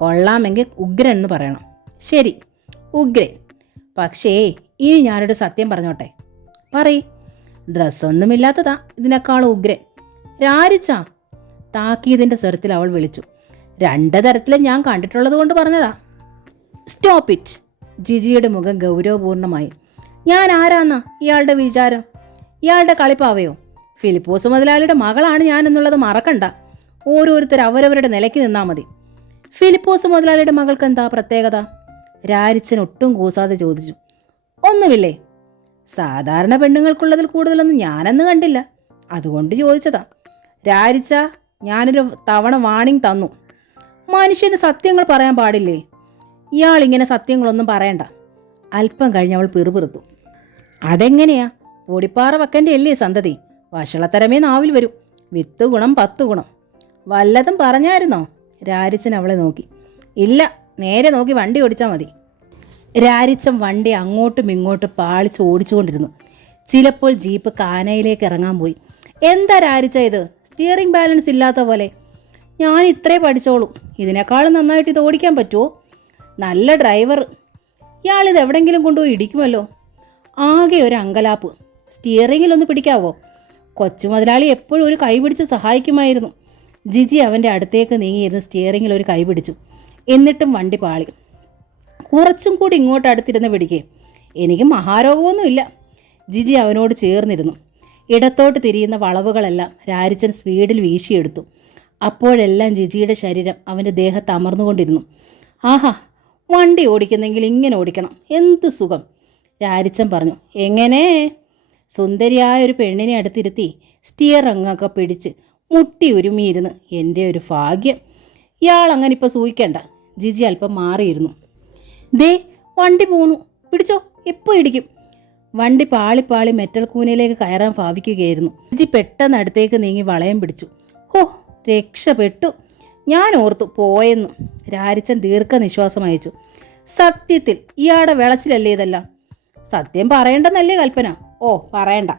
കൊള്ളാമെങ്കിൽ ഉഗ്രൻ എന്ന് പറയണം. ശരി, ഉഗ്രൻ. പക്ഷേ ഇനി ഞാനൊരു സത്യം പറഞ്ഞോട്ടെ. പറയ്. ഡ്രസ്സൊന്നുമില്ലാത്തതാ ഇതിനേക്കാളും ഉഗ്രൻ. രാരിച്ച, താക്കീതിൻ്റെ സ്വരത്തിൽ അവൾ വിളിച്ചു. 2 തരത്തിലും ഞാൻ കണ്ടിട്ടുള്ളത് കൊണ്ട് പറഞ്ഞതാ. Stop it. ജിജിയുടെ മുഖം ഗൗരവപൂർണമായി. ഞാൻ ആരാന്നാ ഇയാളുടെ വിചാരം? ഇയാളുടെ കളിപ്പാവയോ? ഫിലിപ്പോസ് മുതലാളിയുടെ മകളാണ് ഞാനെന്നുള്ളത് മറക്കണ്ട. ഓരോരുത്തർ അവരവരുടെ നിലയ്ക്ക് നിന്നാൽ മതി. ഫിലിപ്പോസ് മുതലാളിയുടെ മകൾക്ക് എന്താ പ്രത്യേകത? രാരിച്ചൻ ഒട്ടും കൂസാതെ ചോദിച്ചു. ഒന്നുമില്ലേ? സാധാരണ പെണ്ണുങ്ങൾക്കുള്ളതിൽ കൂടുതലൊന്നും ഞാനെന്ന് കണ്ടില്ല, അതുകൊണ്ട് ചോദിച്ചതാ. രാരിച്ച, ഞാനൊരു തവണ വാണിംഗ് തന്നു. മനുഷ്യന് സത്യങ്ങൾ പറയാൻ പാടില്ലേ? ഇയാളിങ്ങനെ സത്യങ്ങളൊന്നും പറയണ്ട. അല്പം കഴിഞ്ഞ് അവൾ പിറുപിറുത്തു. അതെങ്ങനെയാ? പൊടിപ്പാറ വക്കൻ്റെ അല്ലേ സന്തതി? വഷളത്തരമേ നാവിൽ വരും. 10 ഗുണം 10 ഗുണം. വല്ലതും പറഞ്ഞായിരുന്നോ? രാരിച്ചൻ അവളെ നോക്കി. ഇല്ല, നേരെ നോക്കി വണ്ടി ഓടിച്ചാൽ മതി. രാരിച്ചൻ വണ്ടി അങ്ങോട്ടും ഇങ്ങോട്ടും പാളിച്ച് ഓടിച്ചുകൊണ്ടിരുന്നു. ചിലപ്പോൾ ജീപ്പ് കാനയിലേക്ക് ഇറങ്ങാൻ പോയി. എന്താ രാരിച്ച ഇത്? സ്റ്റിയറിംഗ് ബാലൻസ് ഇല്ലാത്ത പോലെ. ഞാൻ ഇത്രേ പഠിച്ചോളൂ, ഇതിനേക്കാളും നന്നായിട്ട് ഇത് ഓടിക്കാൻ പറ്റുമോ? നല്ല ഡ്രൈവർ. ഇയാളിത് എവിടെയെങ്കിലും കൊണ്ടുപോയി ഇടിക്കുമല്ലോ. ആകെ ഒരു അങ്കലാപ്പ്. സ്റ്റിയറിങ്ങിലൊന്ന് പിടിക്കാവോ? കൊച്ചു മുതലാളി എപ്പോഴും ഒരു കൈ പിടിച്ച് സഹായിക്കുമായിരുന്നു. ജിജി അവൻ്റെ അടുത്തേക്ക് നീങ്ങിയിരുന്ന് സ്റ്റിയറിങ്ങിൽ ഒരു കൈ പിടിച്ചു. എന്നിട്ടും വണ്ടി പാളി. കുറച്ചും കൂടി ഇങ്ങോട്ട് അടുത്തിരുന്ന് പിടിക്കേ. എനിക്ക് മഹാരോഗമൊന്നുമില്ല. ജിജി അവനോട് ചേർന്നിരുന്നു. ഇടത്തോട്ട് തിരിയുന്ന വളവുകളെല്ലാം രാരിച്ചൻ സ്പീഡിൽ വീശിയെടുത്തു. അപ്പോഴെല്ലാം ജിജിയുടെ ശരീരം അവൻ്റെ ദേഹത്ത് അമർന്നുകൊണ്ടിരുന്നു. ആഹാ, വണ്ടി ഓടിക്കുന്നെങ്കിൽ ഇങ്ങനെ ഓടിക്കണം, എന്ത് സുഖം, രാരിച്ചൻ പറഞ്ഞു. എങ്ങനെ? സുന്ദരിയായ ഒരു പെണ്ണിനെ അടുത്തിരുത്തി സ്റ്റിയറിങ്ങൊക്കെ പിടിച്ച് മുട്ടി ഉരുമിയിരുന്ന് എൻ്റെ ഒരു ഭാഗ്യം. ഇയാൾ അങ്ങനെ ഇപ്പോൾ സൂഹിക്കണ്ട. ജിജി അല്പം മാറിയിരുന്നു. ദേ, വണ്ടി പോന്നു, പിടിച്ചോ, എപ്പോൾ ഇടിക്കും. വണ്ടി പാളിപ്പാളി മെറ്റൽ കൂനയിലേക്ക് കയറാൻ ഭാവിക്കുകയായിരുന്നു. ജിജി പെട്ടെന്ന് അടുത്തേക്ക് നീങ്ങി വളയം പിടിച്ചു. ഹോ, രക്ഷപ്പെട്ടു. ഞാൻ ഓർത്തു പോയെന്ന്. രാരിച്ചൻ ദീർഘനിശ്വാസം അയച്ചു. സത്യത്തിൽ ഇയാളുടെ വിളച്ചിലല്ലേ ഇതെല്ലാം? സത്യം പറയേണ്ടെന്നല്ലേ കൽപ്പന? ഓ, പറയണ്ട.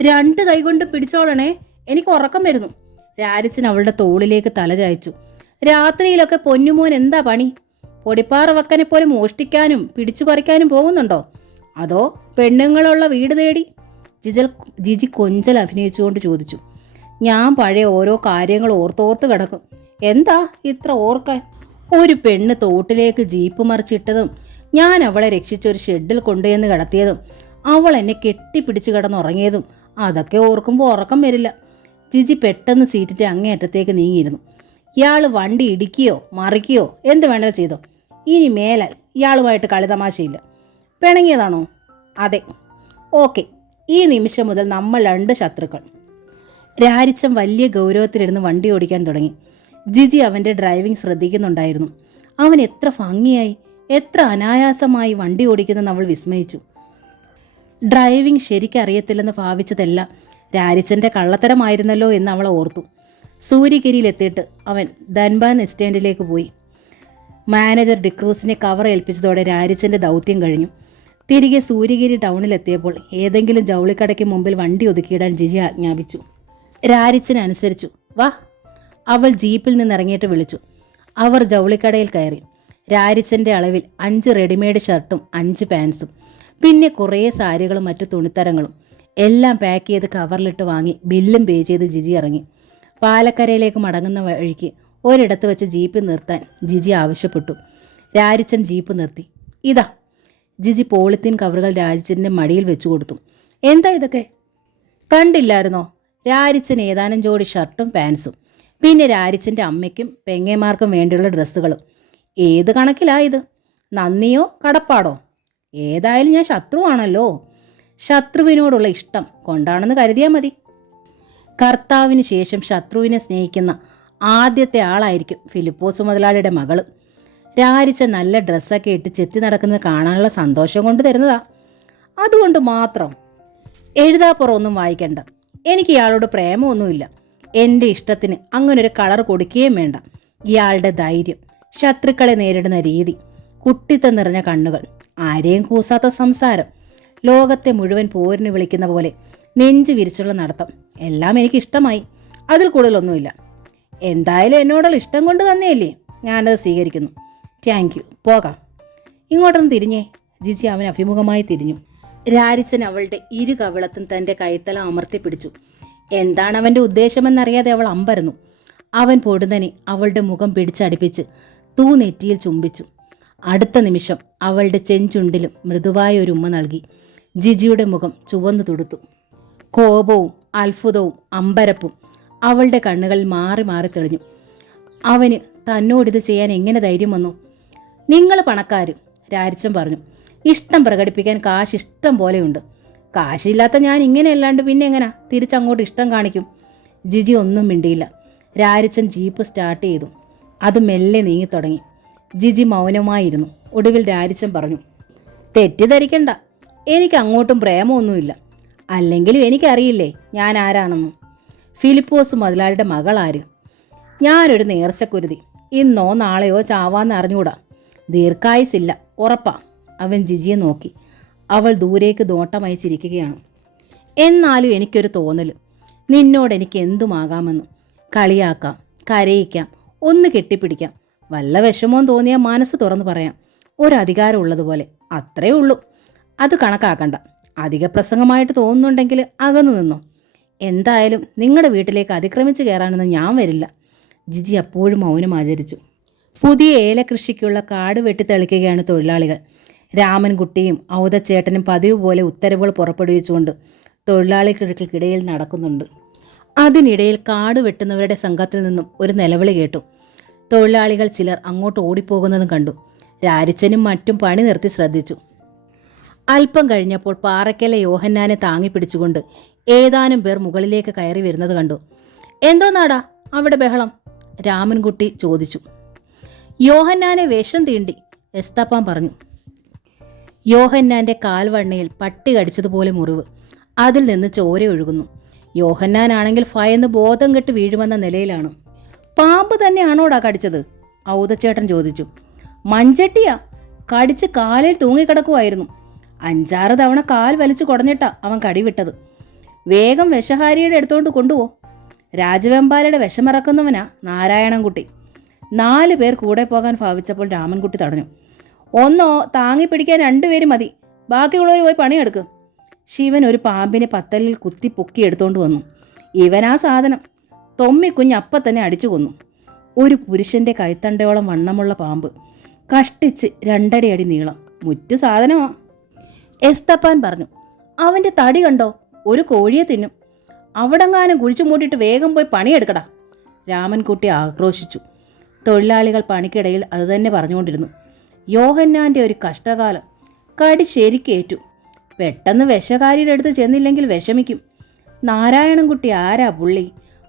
2 കൈകൊണ്ട് പിടിച്ചോളണേ, എനിക്ക് ഉറക്കം വരുന്നു. രാരിച്ചൻ അവളുടെ തോളിലേക്ക് തല ചായച്ചു. രാത്രിയിലൊക്കെ പൊന്നുമോൻ എന്താ പണി? പൊടിപ്പാറ വക്കനെ പോലെ മോഷ്ടിക്കാനും പിടിച്ചു പറിക്കാനും പോകുന്നുണ്ടോ? അതോ പെണ്ണുങ്ങളുള്ള വീട് തേടി? ജിജി കൊഞ്ചൽ അഭിനയിച്ചുകൊണ്ട് ചോദിച്ചു. ഞാൻ പഴയ ഓരോ കാര്യങ്ങൾ ഓർത്തോർത്ത് കിടക്കും. എന്താ ഇത്ര ഓർക്കാൻ? ഒരു പെണ്ണ് തോട്ടിലേക്ക് ജീപ്പ് മറിച്ചിട്ടതും ഞാൻ അവളെ രക്ഷിച്ചൊരു ഷെഡിൽ കൊണ്ടുചെന്ന് കിടത്തിയതും അവൾ എന്നെ കെട്ടിപ്പിടിച്ച് കിടന്നുറങ്ങിയതും അതൊക്കെ ഓർക്കുമ്പോൾ ഉറക്കം വരില്ല. ജിജി പെട്ടെന്ന് സീറ്റിൻ്റെ അങ്ങേയറ്റത്തേക്ക് നീങ്ങിയിരുന്നു. ഇയാൾ വണ്ടി ഇടിക്കുകയോ മറിക്കുകയോ എന്ത് വേണേലും ചെയ്തോ. ഇനി മേലാൽ ഇയാളുമായിട്ട് കളിതമാശയില്ല. പിണങ്ങിയതാണോ? അതെ. ഓക്കെ, ഈ നിമിഷം മുതൽ നമ്മൾ 2 ശത്രുക്കൾ. രാരിച്ചൻ വലിയ ഗൗരവത്തിലിരുന്ന് വണ്ടി ഓടിക്കാൻ തുടങ്ങി. ജിജി അവൻ്റെ ഡ്രൈവിംഗ് ശ്രദ്ധിക്കുന്നുണ്ടായിരുന്നു. അവൻ എത്ര ഭംഗിയായി, എത്ര അനായാസമായി വണ്ടി ഓടിക്കുന്നെന്ന് അവൾ വിസ്മയിച്ചു. ഡ്രൈവിംഗ് ശരിക്കറിയത്തില്ലെന്ന് ഭാവിച്ചതെല്ലാം രാരിച്ചൻ്റെ കള്ളത്തരമായിരുന്നല്ലോ എന്ന് അവൾ ഓർത്തു. സൂര്യഗിരിയിലെത്തിയിട്ട് അവൻ ധൻബാൻ എസ്റ്റേൻഡിലേക്ക് പോയി. മാനേജർ ഡിക്രൂസിനെ കവർ ഏൽപ്പിച്ചതോടെ രാരിച്ചൻ്റെ ദൗത്യം കഴിഞ്ഞു. തിരികെ സൂര്യഗിരി ടൗണിലെത്തിയപ്പോൾ ഏതെങ്കിലും ജൗളിക്കടയ്ക്ക് മുമ്പിൽ വണ്ടി ഒതുക്കിയിടാൻ ജിജി ആജ്ഞാപിച്ചു. രാരിച്ചൻ അനുസരിച്ചു. വാ, അവൾ ജീപ്പിൽ നിന്നിറങ്ങിയിട്ട് വിളിച്ചു. അവർ ജൗളിക്കടയിൽ കയറി. രാരിച്ചൻ്റെ അളവിൽ 5 റെഡിമെയ്ഡ് ഷർട്ടും 5 പാൻസും പിന്നെ കുറേ സാരികളും മറ്റു തുണിത്തരങ്ങളും എല്ലാം പാക്ക് ചെയ്ത് കവറിലിട്ട് വാങ്ങി ബില്ലും പേ ചെയ്ത് ജിജി ഇറങ്ങി. പാലക്കരയിലേക്ക് മടങ്ങുന്ന വഴിക്ക് ഒരിടത്ത് വെച്ച് ജീപ്പ് നിർത്താൻ ജിജി ആവശ്യപ്പെട്ടു. രാരിച്ചൻ ജീപ്പ് നിർത്തി. ഇതാ. ജിജി പോളിത്തീൻ കവറുകൾ രാരിച്ചൻ്റെ മടിയിൽ വെച്ചു കൊടുത്തു. എന്താ ഇതൊക്കെ? കണ്ടില്ലായിരുന്നോ? രാരിച്ചൻ ഏതാനും ജോഡി ഷർട്ടും പാൻസും പിന്നെ രാരിച്ചൻ്റെ അമ്മയ്ക്കും പെങ്ങന്മാർക്കും വേണ്ടിയുള്ള ഡ്രസ്സുകളും. ഏത് കണക്കിലായത്? നന്ദിയോ കടപ്പാടോ? ഏതായാലും ഞാൻ ശത്രുവാണല്ലോ. ശത്രുവിനോടുള്ള ഇഷ്ടം കൊണ്ടാണെന്ന് കരുതിയാൽ മതി. കർത്താവിന് ശേഷം ശത്രുവിനെ സ്നേഹിക്കുന്ന ആദ്യത്തെ ആളായിരിക്കും ഫിലിപ്പോസ് മുതലാളിയുടെ മകള്. രാരിച്ച നല്ല ഡ്രസ്സൊക്കെ ഇട്ട് ചെത്തി നടക്കുന്നത് കാണാനുള്ള സന്തോഷം കൊണ്ട് തരുന്നതാ. അതുകൊണ്ട് മാത്രം എഴുതാപ്പുറമൊന്നും വായിക്കണ്ട. എനിക്ക് ഇയാളോട് പ്രേമമൊന്നുമില്ല. എൻ്റെ ഇഷ്ടത്തിന് അങ്ങനൊരു കളർ കൊടുക്കുകയും വേണ്ട. ഇയാളുടെ ധൈര്യം, ശത്രുക്കളെ നേരിടുന്ന രീതി, കുട്ടിത്തം നിറഞ്ഞ കണ്ണുകൾ, ആരെയും കൂസാത്ത സംസാരം, ലോകത്തെ മുഴുവൻ പോരിന് വിളിക്കുന്ന പോലെ നെഞ്ചു വിരിച്ചുള്ള നടത്തം എല്ലാം എനിക്കിഷ്ടമായി. അതിൽ കൂടുതലൊന്നുമില്ല. എന്തായാലും എന്നോടുള്ള ഇഷ്ടം കൊണ്ട് തന്നെയല്ലേ, ഞാനത് സ്വീകരിക്കുന്നു. Thank you. പോകാം. ഇങ്ങോട്ടൊന്ന് തിരിഞ്ഞേ. ജിജി അവന് അഭിമുഖമായി തിരിഞ്ഞു. രാരിച്ചൻ അവളുടെ ഇരു കവിളത്തും തൻ്റെ കൈത്തല അമർത്തി പിടിച്ചു. എന്താണ് അവൻ്റെ ഉദ്ദേശമെന്നറിയാതെ അവൾ അമ്പരന്നു. അവൻ പൊടുന്നനെ അവളുടെ മുഖം പിടിച്ചടുപ്പിച്ച് തൂനെറ്റിയിൽ ചുംബിച്ചു. അടുത്ത നിമിഷം അവളുടെ ചെഞ്ചുണ്ടിലും മൃദുവായ ഒരു ഉമ്മ നൽകി. ജിജിയുടെ മുഖം ചുവന്നു തുടുത്തു. കോപവും അത്ഭുതവും അമ്പരപ്പും അവളുടെ കണ്ണുകളിൽ മാറി മാറി തെളിഞ്ഞു. അവന് തന്നോടിത് ചെയ്യാൻ എങ്ങനെ ധൈര്യം വന്നു? നിങ്ങൾ പണക്കാർ, രാരിച്ചൻ പറഞ്ഞു. ഇഷ്ടം പ്രകടിപ്പിക്കാൻ കാശ് ഇഷ്ടം പോലെയുണ്ട്. കാശില്ലാത്ത ഞാൻ ഇങ്ങനെയല്ലാണ്ട് പിന്നെ എങ്ങനാ തിരിച്ചങ്ങോട്ട് ഇഷ്ടം കാണിക്കും? ജിജി ഒന്നും മിണ്ടിയില്ല. രാരിച്ചൻ ജീപ്പ് സ്റ്റാർട്ട് ചെയ്തു. അത് മെല്ലെ നീങ്ങിത്തുടങ്ങി. ജിജി മൗനമായിരുന്നു. ഒടുവിൽ രാരിച്ചൻ പറഞ്ഞു, തെറ്റിദ്ധരിക്കണ്ട, എനിക്ക് അങ്ങോട്ടും പ്രേമമൊന്നുമില്ല. അല്ലെങ്കിലും എനിക്കറിയില്ലേ ഞാൻ ആരാണെന്നും. ഫിലിപ്പോസ് മുതലാളിയുടെ മകളാര്? ഞാനൊരു നേർച്ചക്കുരുതി. ഇന്നോ നാളെയോ ചാവാന്ന് അറിഞ്ഞൂടാ. ദീർഘായുസില്ല, ഉറപ്പാ. അവൻ ജിജിയെ നോക്കി. അവൾ ദൂരേക്ക് നോട്ടമയച്ചിരിക്കുകയാണ്. എന്നാലും എനിക്കൊരു തോന്നൽ, നിന്നോട് എനിക്ക് എന്തുമാകാമെന്ന്. കളിയാക്കാം, കരയിക്കാം, ഒന്ന് കെട്ടിപ്പിടിക്കാം, വല്ല വിഷമവും തോന്നിയാൽ മനസ്സ് തുറന്നു പറയാം. ഒരധികാരം ഉള്ളതുപോലെ, അത്രേ ഉള്ളൂ. അത് കണക്കാക്കണ്ട. അധിക പ്രസംഗമായിട്ട് തോന്നുന്നുണ്ടെങ്കിൽ അകന്നു നിന്നോ. എന്തായാലും നിങ്ങളുടെ വീട്ടിലേക്ക് അതിക്രമിച്ച് കയറാനൊന്നും ഞാൻ വരില്ല. ജിജി അപ്പോഴും മൗനം ആചരിച്ചു. പുതിയ ഏലകൃഷിക്കുള്ള കാട് വെട്ടിത്തെളിക്കുകയാണ് തൊഴിലാളികൾ. രാമൻകുട്ടിയും ഔതച്ചേട്ടനും പതിവ് പോലെ ഉത്തരവുകൾ പുറപ്പെടുവിച്ചുകൊണ്ട് തൊഴിലാളികൾക്കിടയിൽ നടക്കുന്നുണ്ട്. അതിനിടയിൽ കാട് വെട്ടുന്നവരുടെ സംഘത്തിൽ നിന്നും ഒരു നിലവിളി കേട്ടു. തൊഴിലാളികൾ ചിലർ അങ്ങോട്ട് ഓടിപ്പോകുന്നതും കണ്ടു. രാരിച്ചനും മറ്റും പണി നിർത്തി ശ്രദ്ധിച്ചു. അല്പം കഴിഞ്ഞപ്പോൾ പാറയ്ക്കലെ യോഹന്നാനെ താങ്ങിപ്പിടിച്ചുകൊണ്ട് ഏതാനും പേർ മുകളിലേക്ക് കയറി വരുന്നത് കണ്ടു. എന്തോന്നാടാ അവിടെ ബഹളം? രാമൻകുട്ടി ചോദിച്ചു. യോഹന്നാനെ വേഷം തീണ്ടി, എസ്തപ്പാൻ പറഞ്ഞു. യോഹന്നാന്റെ കാൽവണ്ണയിൽ പട്ടി കടിച്ചതുപോലെ മുറിവ്. അതിൽ നിന്ന് ചോര ഒഴുകുന്നു. യോഹന്നാനാണെങ്കിൽ ഭയന്ന് ബോധം കെട്ട് വീഴുമെന്ന നിലയിലാണ്. പാമ്പ് തന്നെയാണോടാ കടിച്ചത്? ഔതച്ചേട്ടൻ ചോദിച്ചു. മഞ്ചട്ടിയാ, കടിച്ച് കാലിൽ തൂങ്ങിക്കിടക്കുമായിരുന്നു. 5-6 തവണ കാൽ വലിച്ചു കുടഞ്ഞിട്ടാ അവൻ കടിവിട്ടത്. വേഗം വിഷഹാരിയുടെ അടുത്തോണ്ട് കൊണ്ടുപോ. രാജവെമ്പാലയുടെ വിഷമിറക്കുന്നവനാ നാരായണൻകുട്ടി. 4 പേർ കൂടെ പോകാൻ ഭാവിച്ചപ്പോൾ രാമൻകുട്ടി തടഞ്ഞു. ഒന്നോ താങ്ങിപ്പിടിക്കാൻ 2 പേര് മതി, ബാക്കിയുള്ളവർ പോയി പണിയെടുക്ക്. ശിവൻ ഒരു പാമ്പിനെ പത്തലിൽ കുത്തി പൊക്കി എടുത്തോണ്ട് വന്നു. ഇവനാ സാധനം. തൊമ്മിക്കുഞ്ഞ് അപ്പം തന്നെ അടിച്ചു കൊന്നു. ഒരു പുരുഷന്റെ കൈത്തണ്ടയോളം വണ്ണമുള്ള പാമ്പ്, കഷ്ടിച്ച് 2 അടി നീളം. മുറ്റ് സാധനമാ. എസ്തപ്പാൻ പറഞ്ഞു. അവൻ്റെ തടി കണ്ടോ? ഒരു കോഴിയെ തിന്നും. അവിടെങ്ങാനും കുഴിച്ചു മൂട്ടിയിട്ട് വേഗം പോയി പണിയെടുക്കടാ. രാമൻകുട്ടി ആക്രോശിച്ചു. തൊഴിലാളികൾ പണിക്കിടയിൽ അതുതന്നെ പറഞ്ഞുകൊണ്ടിരുന്നു. യോഹന്നാൻ്റെ ഒരു കഷ്ടകാലം. കടി ശരിക്കേറ്റു. പെട്ടെന്ന് വിഷകാരിയുടെ അടുത്ത് ചെന്നില്ലെങ്കിൽ വിഷമിക്കും. നാരായണൻകുട്ടി ആരാ പുള്ളി?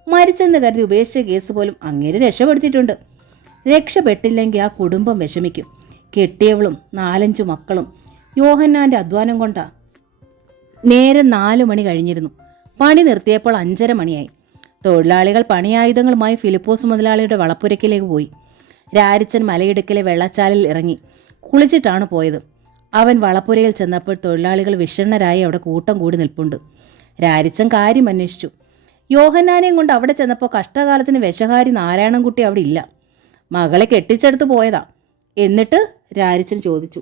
മരിച്ചെന്ന് കരുതി ഉപേക്ഷിച്ച കേസ് പോലും അങ്ങേര് രക്ഷപ്പെടുത്തിയിട്ടുണ്ട്. രക്ഷപ്പെട്ടില്ലെങ്കിൽ ആ കുടുംബം വിഷമിക്കും. കെട്ടിയവളും 4-5 മക്കളും യോഹന്നാൻ്റെ അധ്വാനം കൊണ്ടാ. നേരെ 4 മണി കഴിഞ്ഞിരുന്നു. പണി നിർത്തിയപ്പോൾ 5:30 മണിയായി. തൊഴിലാളികൾ പണിയായുധങ്ങളുമായി ഫിലിപ്പോസ് മുതലാളിയുടെ വളപ്പുരയ്ക്കിലേക്ക് പോയി. രാരിച്ചൻ മലയിടുക്കിലെ വെള്ളച്ചാലിൽ ഇറങ്ങി കുളിച്ചിട്ടാണ് പോയത്. അവൻ വളപ്പുരയിൽ ചെന്നപ്പോൾ തൊഴിലാളികൾ വിഷണ്ണരായി അവിടെ കൂട്ടം കൂടി നിൽപ്പുണ്ട്. രാരിച്ചൻ കാര്യം അന്വേഷിച്ചു. യോഹന്നാനെയും കൊണ്ട് അവിടെ ചെന്നപ്പോൾ കഷ്ടകാലത്തിന് വിഷഹാരി നാരായണൻകുട്ടി അവിടെ ഇല്ല. മകളെ കെട്ടിച്ചെടുത്ത് പോയതാ. എന്നിട്ട് രാരിച്ചൻ ചോദിച്ചു.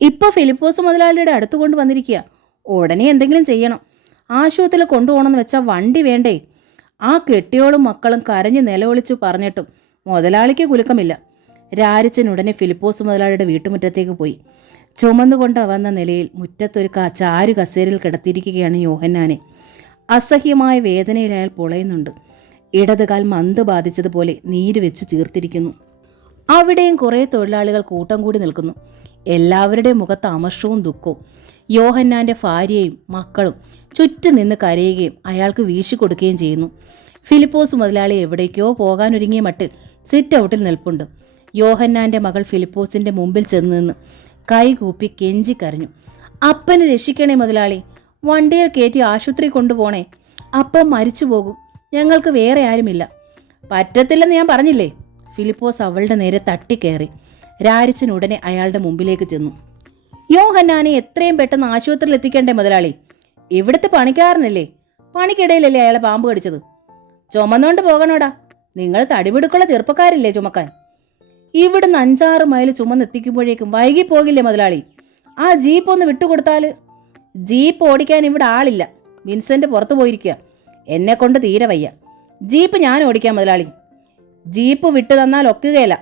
ഇപ്പോൾ ഫിലിപ്പോസ് മുതലാളിയുടെ അടുത്ത് കൊണ്ട് വന്നിരിക്കുക. ഉടനെ എന്തെങ്കിലും ചെയ്യണം. ആശുപത്രിയിൽ കൊണ്ടുപോകണമെന്ന് വെച്ചാൽ വണ്ടി വേണ്ടേ? ആ കെട്ടിയോളും മക്കളും കരഞ്ഞ് നിലവിളിച്ചു പറഞ്ഞിട്ടും മുതലാളിക്ക് കുലുക്കമില്ല. രാരിച്ചൻ ഉടനെ ഫിലിപ്പോസ് മുതലാളിയുടെ വീട്ടുമുറ്റത്തേക്ക് പോയി. ചുമന്നുകൊണ്ട് വന്ന നിലയിൽ മുറ്റത്തൊരു ചാരു കസേരയിൽ കിടത്തിയിരിക്കുകയാണ് യോഹന്നാനെ. അസഹ്യമായ വേദനയിൽ അയാൾ പൊളയുന്നുണ്ട്. ഇടതുകാൽ മന്ത് ബാധിച്ചതുപോലെ നീര് വെച്ച് ചീർത്തിരിക്കുന്നു. അവിടെയും കുറേ തൊഴിലാളികൾ കൂട്ടം കൂടി നിൽക്കുന്നു. എല്ലാവരുടെയും മുഖത്ത് അമർഷവും ദുഃഖവും. യോഹന്നാൻ്റെ ഭാര്യയും മക്കളും ചുറ്റും നിന്ന് കരയുകയും അയാൾക്ക് വീശിക്കൊടുക്കുകയും ചെയ്യുന്നു. ഫിലിപ്പോസ് മുതലാളി എവിടേക്കോ പോകാനൊരുങ്ങിയ മട്ടിൽ സിറ്റ് ഔട്ടിൽ നിൽപ്പുണ്ട്. യോഹന്നാൻ്റെ മകൾ ഫിലിപ്പോസിൻ്റെ മുമ്പിൽ ചെന്ന് നിന്ന് കൈകൂപ്പി കെഞ്ചി കരഞ്ഞു. അപ്പനെ രക്ഷിക്കണേ മുതലാളി, വണ്ടിയിൽ കയറ്റി ആശുപത്രി കൊണ്ടുപോണേ. അപ്പം മരിച്ചു പോകും. ഞങ്ങൾക്ക് വേറെ ആരുമില്ല. പറ്റത്തില്ലെന്ന് ഞാൻ പറഞ്ഞില്ലേ? ഫിലിപ്പോസ് അവളുടെ നേരെ തട്ടിക്കയറി. രാരിച്ചൻ ഉടനെ അയാളുടെ മുമ്പിലേക്ക് ചെന്നു. യോഹന്നാനെ എത്രയും പെട്ടെന്ന് ആശുപത്രിയിൽ എത്തിക്കണ്ടേ മുതലാളി? ഇവിടുത്തെ പണിക്കാരനല്ലേ? പണിക്കിടയിലല്ലേ അയാളെ പാമ്പ് കടിച്ചത്? ചുമന്നുകൊണ്ട് പോകണോടാ. നിങ്ങൾ തടിപിടുക്കുള്ള ചെറുപ്പക്കാരില്ലേ ചുമക്കാൻ? ഇവിടുന്ന് 5-6 മൈൽ ചുമന്നെത്തിക്കുമ്പോഴേക്കും വൈകി പോകില്ലേ മുതലാളി? ആ ജീപ്പ് ഒന്ന് വിട്ടുകൊടുത്താൽ. ജീപ്പ് ഓടിക്കാൻ ഇവിടെ ആളില്ല. വിൻസെൻ്റ് പുറത്തു പോയിരിക്കുക. എന്നെ കൊണ്ട് തീരെ വയ്യ. ജീപ്പ് ഞാൻ ഓടിക്കാം മുതലാളി. ജീപ്പ് വിട്ടു തന്നാൽ ഒക്കുകയില്ല.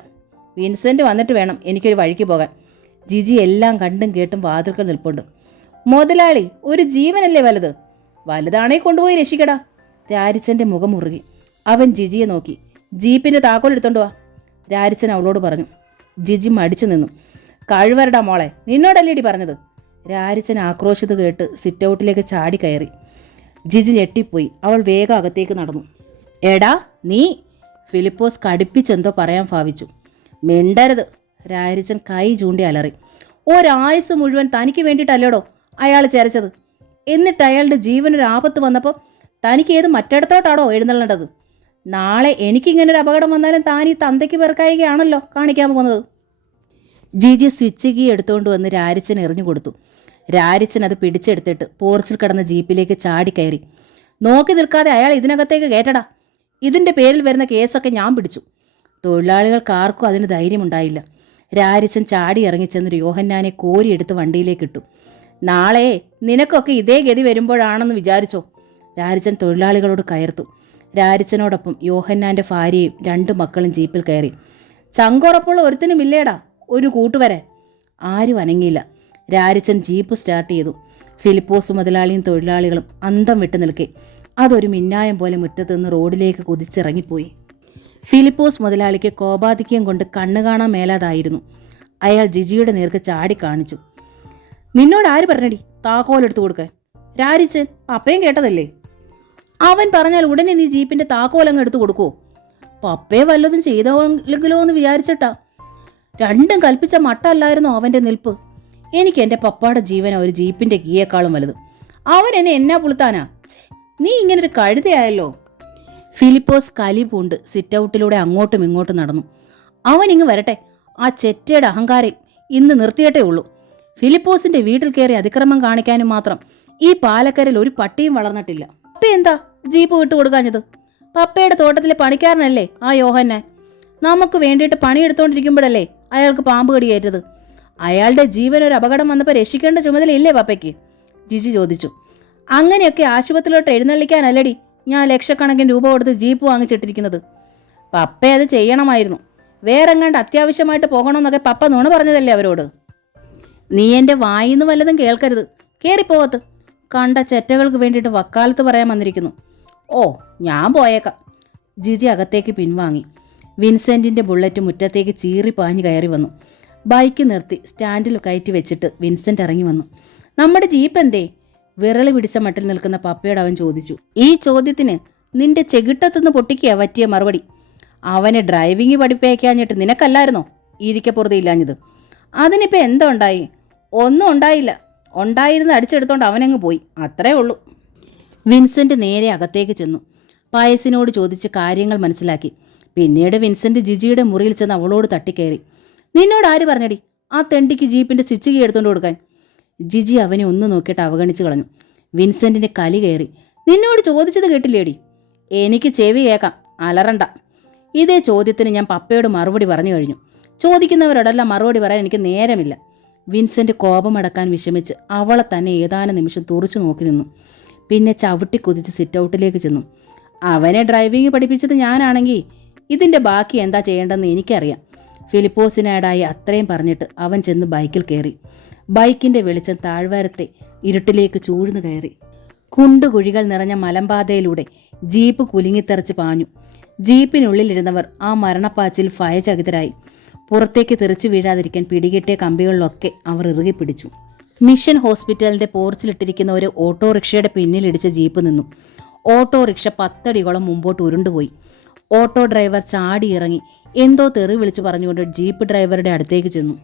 വിൻസെൻ്റ് വന്നിട്ട് വേണം എനിക്കൊരു വഴിക്ക് പോകാൻ. ജിജി എല്ലാം കണ്ടും കേട്ടും വാതിൽക്കൽ നിൽപ്പുണ്ട്. മുതലാളി, ഒരു ജീവനല്ലേ വലുത്? വലുതാണേ കൊണ്ടുപോയി രക്ഷിക്കടാ. രാരിച്ചൻ്റെ മുഖം മുറുകി. അവൻ ജിജിയെ നോക്കി. ജീപ്പിൻ്റെ താക്കോൽ എടുത്തോണ്ട് വാ, രാരിച്ചൻ അവളോട് പറഞ്ഞു. ജിജി മടിച്ചു നിന്നു. കഴിവരടാ മോളെ, നിന്നോടല്ലേടി പറഞ്ഞത്? രാരിച്ചൻ ആക്രോശിത് കേട്ട് സിറ്റ് ഔട്ടിലേക്ക് ചാടി കയറി. ജിജി ഞെട്ടിപ്പോയി. അവൾ വേഗം അകത്തേക്ക് നടന്നു. എടാ നീ! ഫിലിപ്പോസ് കടുപ്പിച്ചെന്തോ പറയാൻ ഭാവിച്ചു. മിണ്ടരുത്! രാരിച്ചൻ കൈ ചൂണ്ടി അലറി. ഒരായുസ് മുഴുവൻ തനിക്ക് വേണ്ടിയിട്ടല്ലേടോ അയാൾ ചരച്ചത്. എന്നിട്ട് അയാളുടെ ജീവനൊരാപത്ത് വന്നപ്പോൾ തനിക്ക് ഏത് മറ്റിടത്തോട്ടാണോ എഴുന്നള്ളേണ്ടത്? നാളെ എനിക്കിങ്ങനൊരു അപകടം വന്നാലും താൻ ഈ തന്തയ്ക്ക് പെറുക്കായികയാണല്ലോ കാണിക്കാൻ പോകുന്നത്. ജിജി സ്വിച്ച് കീ എടുത്തുകൊണ്ട് വന്ന് രാരിച്ചൻ എറിഞ്ഞു കൊടുത്തു. രാരിച്ചൻ അത് പിടിച്ചെടുത്തിട്ട് പോർച്ചിൽ കിടന്ന ജീപ്പിലേക്ക് ചാടിക്കയറി. നോക്കി നിൽക്കാതെ അയാൾ ഇതിനകത്തേക്ക് കയറ്റടാ. ഇതിൻ്റെ പേരിൽ വരുന്ന കേസൊക്കെ ഞാൻ പിടിച്ചു. തൊഴിലാളികൾക്കാർക്കും അതിന് ധൈര്യമുണ്ടായില്ല. രാരിച്ചൻ ചാടി ഇറങ്ങിച്ചെന്ന് യോഹന്നാനെ കോരിയെടുത്ത് വണ്ടിയിലേക്കിട്ടു. നാളെ നിനക്കൊക്കെ ഇതേ ഗതി വരുമ്പോഴാണെന്ന് വിചാരിച്ചോ? രാരിച്ചൻ തൊഴിലാളികളോട് കയർത്തു. രാരിച്ചനോടൊപ്പം യോഹന്നാൻ്റെ ഭാര്യയും 2 മക്കളും ജീപ്പിൽ കയറി. ചങ്കുറപ്പുള്ള ഒരുത്തിനുമില്ലേടാ ഒരു കൂട്ടുവരാൻ. ആരും അനങ്ങിയില്ല. രാരിച്ചൻ ജീപ്പ് സ്റ്റാർട്ട് ചെയ്തു. ഫിലിപ്പോസ് മുതലാളിയും തൊഴിലാളികളും അന്തം വിട്ടു നിൽക്കെ അതൊരു മിന്നായം പോലെ മുറ്റത്ത് നിന്ന് റോഡിലേക്ക് കുതിച്ചിറങ്ങിപ്പോയി. ഫിലിപ്പോസ് മുതലാളിക്ക് കോപാധിക്യം കൊണ്ട് കണ്ണു കാണാൻ മേലാതായിരുന്നു. അയാൾ ജിജിയുടെ നേർക്ക് ചാടി കാണിച്ചു. നിന്നോട് ആര് പറഞ്ഞടി താക്കോലെടുത്ത് കൊടുക്കാൻ? രാരിച്ചൻ പപ്പയും കേട്ടതല്ലേ? അവൻ പറഞ്ഞാൽ ഉടനെ നീ ജീപ്പിന്റെ താക്കോലങ്ങ് എടുത്തു കൊടുക്കുവോ? പപ്പയെ വല്ലതും ചെയ്തോല്ലെങ്കിലോ എന്ന് വിചാരിച്ചിട്ടാ. രണ്ടും കൽപ്പിച്ച മട്ടല്ലായിരുന്നോ അവന്റെ നിൽപ്പ്? എനിക്ക് എൻ്റെ പപ്പായുടെ ജീവനാ ഒരു ജീപ്പിന്റെ കീയേക്കാളും വലുത്. അവൻ എന്നെ എന്നാ പുളുത്താനാ? നീ ഇങ്ങനൊരു കഴുതയായല്ലോ. ഫിലിപ്പോസ് കലി പൂണ്ട് സിറ്റ് ഔട്ടിലൂടെ അങ്ങോട്ടും ഇങ്ങോട്ടും നടന്നു. അവൻ ഇങ്ങ് വരട്ടെ. ആ ചെറ്റയുടെ അഹങ്കാരം ഇന്ന് നിർത്തിയിട്ടേ ഉള്ളൂ. ഫിലിപ്പോസിന്റെ വീട്ടിൽ കയറി അതിക്രമം കാണിക്കാനും മാത്രം ഈ പാലക്കരയിൽ ഒരു പട്ടിയും വളർന്നിട്ടില്ല. പപ്പ എന്താ ജീപ്പ് വിട്ടു കൊടുക്കാഞ്ഞത്? പപ്പയുടെ തോട്ടത്തിലെ പണിക്കാരനല്ലേ ആ യോഹന്നാൻ? നമുക്ക് വേണ്ടിയിട്ട് പണിയെടുത്തോണ്ടിരിക്കുമ്പോഴല്ലേ അയാൾക്ക് പാമ്പ് കടിയേറ്റത്? അയാളുടെ ജീവനൊരു അപകടം വന്നപ്പോൾ രക്ഷിക്കേണ്ട ചുമതലയില്ലേ പപ്പയ്ക്ക്? ജിജി ചോദിച്ചു. അങ്ങനെയൊക്കെ ആശുപത്രിയിലോട്ട് എഴുന്നള്ളിക്കാനല്ലടി ഞാൻ ലക്ഷക്കണക്കിന് രൂപ കൊടുത്ത് ജീപ്പ് വാങ്ങിച്ചിട്ടിരിക്കുന്നത്. പപ്പ അത് ചെയ്യണമായിരുന്നു. വേറെങ്ങാണ്ട് അത്യാവശ്യമായിട്ട് പോകണമെന്നൊക്കെ പപ്പ നുണ പറഞ്ഞതല്ലേ അവരോട്? നീ എൻ്റെ വായിന്ന് വല്ലതും കേൾക്കരുത്. കയറിപ്പോകത്ത്. കണ്ട ചെറ്റകൾക്ക് വേണ്ടിയിട്ട് വക്കാലത്ത് പറയാൻ വന്നിരിക്കുന്നു. ഓ, ഞാൻ പോയേക്കാം. ജിജി അകത്തേക്ക് പിൻവാങ്ങി. വിൻസെൻറ്റിൻ്റെ ബുള്ളറ്റ് മുറ്റത്തേക്ക് ചീറിപ്പാഞ്ഞ് കയറി വന്നു. ബൈക്ക് നിർത്തി സ്റ്റാൻഡിൽ കയറ്റി വെച്ചിട്ട് വിൻസെൻ്റ് ഇറങ്ങി വന്നു. നമ്മുടെ ജീപ്പ് എന്തേ? വിരളി പിടിച്ച മട്ടിൽ നിൽക്കുന്ന പപ്പയോട് അവൻ ചോദിച്ചു. ഈ ചോദ്യത്തിന് നിന്റെ ചെകിട്ടത്തുനിന്ന് പൊട്ടിക്കുക പറ്റിയ മറുപടി. അവനെ ഡ്രൈവിംഗ് പഠിപ്പിക്കാഞ്ഞിട്ട് നിനക്കല്ലായിരുന്നോ ഇരിക്കപ്പുറത്തില്ലാഞ്ഞത്? അതിനിപ്പോൾ എന്താ ഉണ്ടായി? ഒന്നും ഉണ്ടായില്ല. ഉണ്ടായിരുന്ന് അടിച്ചെടുത്തോണ്ട് അവനങ്ങ് പോയി, അത്രേ ഉള്ളൂ. വിൻസെൻ്റ് നേരെ അകത്തേക്ക് ചെന്നു. പായസിനോട് ചോദിച്ച് കാര്യങ്ങൾ മനസ്സിലാക്കി. പിന്നീട് വിൻസെൻ്റ് ജിജിയുടെ മുറിയിൽ ചെന്ന് അവളോട് തട്ടിക്കയറി. നിന്നോട് ആര് പറഞ്ഞടി ആ തെണ്ടിക്ക് ജീപ്പിൻ്റെ സ്വിച്ച് കീ എടുത്തുകൊണ്ട് കൊടുക്കാൻ? ജിജി അവനെ ഒന്ന് നോക്കിയിട്ട് അവഗണിച്ച് കളഞ്ഞു. വിൻസെൻറ്റിൻ്റെ കലി കയറി. നിന്നോട് ചോദിച്ചത് കേട്ടില്ലേടി? എനിക്ക് ചെവി കേൾക്കാം, അലറണ്ട. ഇതേ ചോദ്യത്തിന് ഞാൻ പപ്പയോട് മറുപടി പറഞ്ഞു കഴിഞ്ഞു. ചോദിക്കുന്നവരോടെല്ലാം മറുപടി പറയാൻ എനിക്ക് നേരമില്ല. വിൻസെൻ്റ് കോപമടക്കാൻ വിഷമിച്ച് അവളെ തന്നെ ഏതാനും നിമിഷം തുറച്ചു നോക്കി നിന്നു. പിന്നെ ചവിട്ടി കുതിച്ച് സിറ്റ് ഔട്ടിലേക്ക് ചെന്നു. അവനെ ഡ്രൈവിംഗ് പഠിപ്പിച്ചത് ഞാനാണെങ്കിൽ ഇതിൻ്റെ ബാക്കി എന്താ ചെയ്യേണ്ടതെന്ന് എനിക്കറിയാം. ഫിലിപ്പോസിനാടായി അത്രയും പറഞ്ഞിട്ട് അവൻ ചെന്ന് ബൈക്കിൽ കയറി. ബൈക്കിൻ്റെ വെളിച്ചം താഴ്വാരത്തെ ഇരുട്ടിലേക്ക് ചൂഴ്ന്നു കയറി. കുണ്ടുകുഴികൾ നിറഞ്ഞ മലമ്പാതയിലൂടെ ജീപ്പ് കുലുങ്ങിത്തെറിച്ച് പാഞ്ഞു. ജീപ്പിനുള്ളിലിരുന്നവർ ആ മരണപ്പാച്ചിൽ ഭയചകിതരായി. പുറത്തേക്ക് തെറിച്ചു വീഴാതിരിക്കാൻ പിടികിട്ടിയ കമ്പികളിലൊക്കെ അവർ ഇറുകി പിടിച്ചു. മിഷൻ ഹോസ്പിറ്റലിൻ്റെ പോർച്ചിലിട്ടിരിക്കുന്ന ഒരു ഓട്ടോറിക്ഷയുടെ പിന്നിലിടിച്ച ജീപ്പ് നിന്നു. ഓട്ടോറിക്ഷ 10 അടിയോളം മുമ്പോട്ട് ഉരുണ്ടുപോയി. ഓട്ടോ ഡ്രൈവർ ചാടിയിറങ്ങി എന്തോ തെറി വിളിച്ചു പറഞ്ഞുകൊണ്ട് ജീപ്പ് ഡ്രൈവറുടെ അടുത്തേക്ക് ചെന്നു.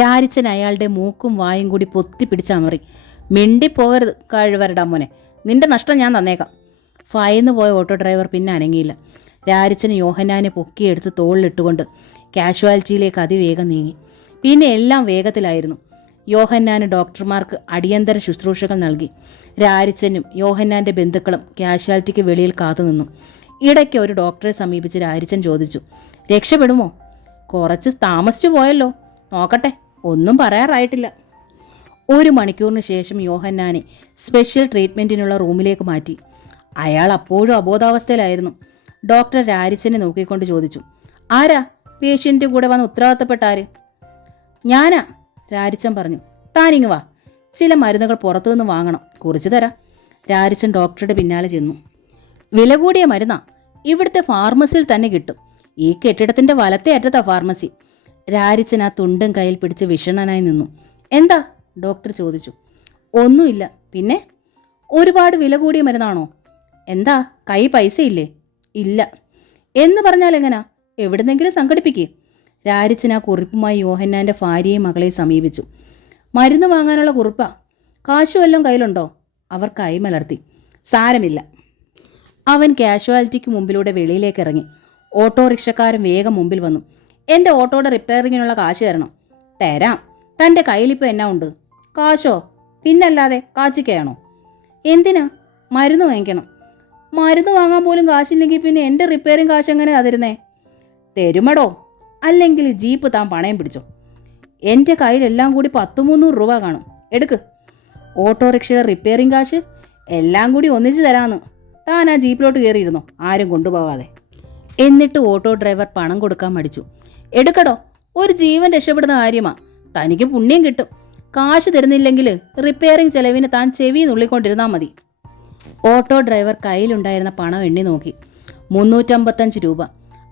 രാരിച്ചൻ അയാളുടെ മൂക്കും വായും കൂടി പൊത്തിപ്പിടിച്ചമറി. മിണ്ടിപ്പോകരുത് കഴിവരുടെ മോനെ, നിന്റെ നഷ്ടം ഞാൻ തന്നേക്കാം. ഭയന്നു പോയ ഓട്ടോ ഡ്രൈവർ പിന്നെ അനങ്ങിയില്ല. രാരിച്ചന് യോഹന്നാനെ പൊക്കിയെടുത്ത് തോളിലിട്ടുകൊണ്ട് കാഷ്വാലിറ്റിയിലേക്ക് അതിവേഗം നീങ്ങി. പിന്നെ എല്ലാം വേഗത്തിലായിരുന്നു. യോഹന്നാന് ഡോക്ടർമാർക്ക് അടിയന്തര ശുശ്രൂഷകൾ നൽകി. രാരിച്ചനും യോഹന്നാൻ്റെ ബന്ധുക്കളും കാഷ്വാലിറ്റിക്ക് വെളിയിൽ കാത്തുനിന്നു. ഇടയ്ക്ക് ഒരു ഡോക്ടറെ സമീപിച്ച് രാരിച്ചൻ ചോദിച്ചു, രക്ഷപ്പെടുമോ? കുറച്ച് താമസിച്ചു പോയല്ലോ, നോക്കട്ടെ, ഒന്നും പറയാറായിട്ടില്ല. 1 മണിക്കൂറിന് ശേഷം യോഹന്നാനെ സ്പെഷ്യൽ ട്രീറ്റ്മെൻറ്റിനുള്ള റൂമിലേക്ക് മാറ്റി. അയാൾ അപ്പോഴും അബോധാവസ്ഥയിലായിരുന്നു. ഡോക്ടർ രാരിച്ചനെ നോക്കിക്കൊണ്ട് ചോദിച്ചു, ആരാ പേഷ്യൻ്റെ കൂടെ വന്ന് ഉത്തരവാദിത്തപ്പെട്ട ആര്? ഞാനാ, രാരിച്ചൻ പറഞ്ഞു. താനിങ്ങ് വാ, ചില മരുന്നുകൾ പുറത്തുനിന്ന് വാങ്ങണം, കുറിച്ച് തരാം. രാരിച്ചൻ ഡോക്ടറുടെ പിന്നാലെ ചെന്നു. വില കൂടിയ മരുന്നാ, ഇവിടുത്തെ ഫാർമസിയിൽ തന്നെ കിട്ടും. ഈ കെട്ടിടത്തിൻ്റെ വലത്തെ അറ്റത്താ ഫാർമസി. രാരിച്ചൻ ആ തുണ്ടും കയ്യിൽ പിടിച്ച് വിഷണ്ണനായി നിന്നു. എന്താ? ഡോക്ടർ ചോദിച്ചു. ഒന്നുമില്ല. പിന്നെ ഒരുപാട് വില കൂടിയ മരുന്നാണോ? എന്താ കൈ പൈസയില്ലേ? ഇല്ല. എന്ന് പറഞ്ഞാൽ എങ്ങനാ? എവിടുന്നെങ്കിലും സംഘടിപ്പിക്കേ? രാരിച്ചൻ ആ കുറിപ്പുമായി യോഹന്നാൻ്റെ ഭാര്യയും മകളെയും സമീപിച്ചു. മരുന്ന് വാങ്ങാനുള്ള കുറിപ്പാ, കാശ് വല്ലതും കയ്യിലുണ്ടോ? അവർ കൈമലർത്തി. സാരമില്ല. അവൻ കാഷ്വാലിറ്റിക്ക് മുമ്പിലൂടെ വെളിയിലേക്ക് ഇറങ്ങി. ഓട്ടോറിക്ഷക്കാരൻ വേഗം മുമ്പിൽ വന്നു. എൻ്റെ ഓട്ടോയുടെ റിപ്പയറിങ്ങിനുള്ള കാശ് തരണം. തരാം. തൻ്റെ കയ്യിലിപ്പോൾ എന്നാ ഉണ്ട്? കാശോ? പിന്നല്ലാതെ കാച്ചിക്കയാണോ? എന്തിനാ? മരുന്ന് വാങ്ങിക്കണം. മരുന്ന് വാങ്ങാൻ പോലും കാശില്ലെങ്കിൽ പിന്നെ എൻ്റെ റിപ്പയറിങ് കാശ് എങ്ങനെ തരുന്നേ? തരുമടോ, അല്ലെങ്കിൽ ജീപ്പ് താൻ പണയം പിടിച്ചോ. എൻ്റെ കയ്യിലെല്ലാം കൂടി 100-300 രൂപ കാണും, എടുക്ക്. ഓട്ടോറിക്ഷയുടെ റിപ്പയറിങ് കാശ് എല്ലാം കൂടി ഒന്നിച്ച് തരാമെന്ന്. താൻ ആ ജീപ്പിലോട്ട് കയറിയിരുന്നോ, ആരും കൊണ്ടുപോകാതെ. എന്നിട്ട് ഓട്ടോ ഡ്രൈവർ പണം കൊടുക്കാൻ മടിച്ചു. എടുക്കടോ, ഒരു ജീവൻ രക്ഷപ്പെടുന്ന കാര്യമാ, തനിക്ക് പുണ്യം കിട്ടും. കാശ് തരുന്നില്ലെങ്കിൽ റിപ്പയറിങ് ചെലവിന് താൻ ചെവി നുള്ളിക്കൊണ്ടിരുന്നാൽ മതി. ഓട്ടോ ഡ്രൈവർ കയ്യിലുണ്ടായിരുന്ന പണം എണ്ണി നോക്കി. 355 രൂപ.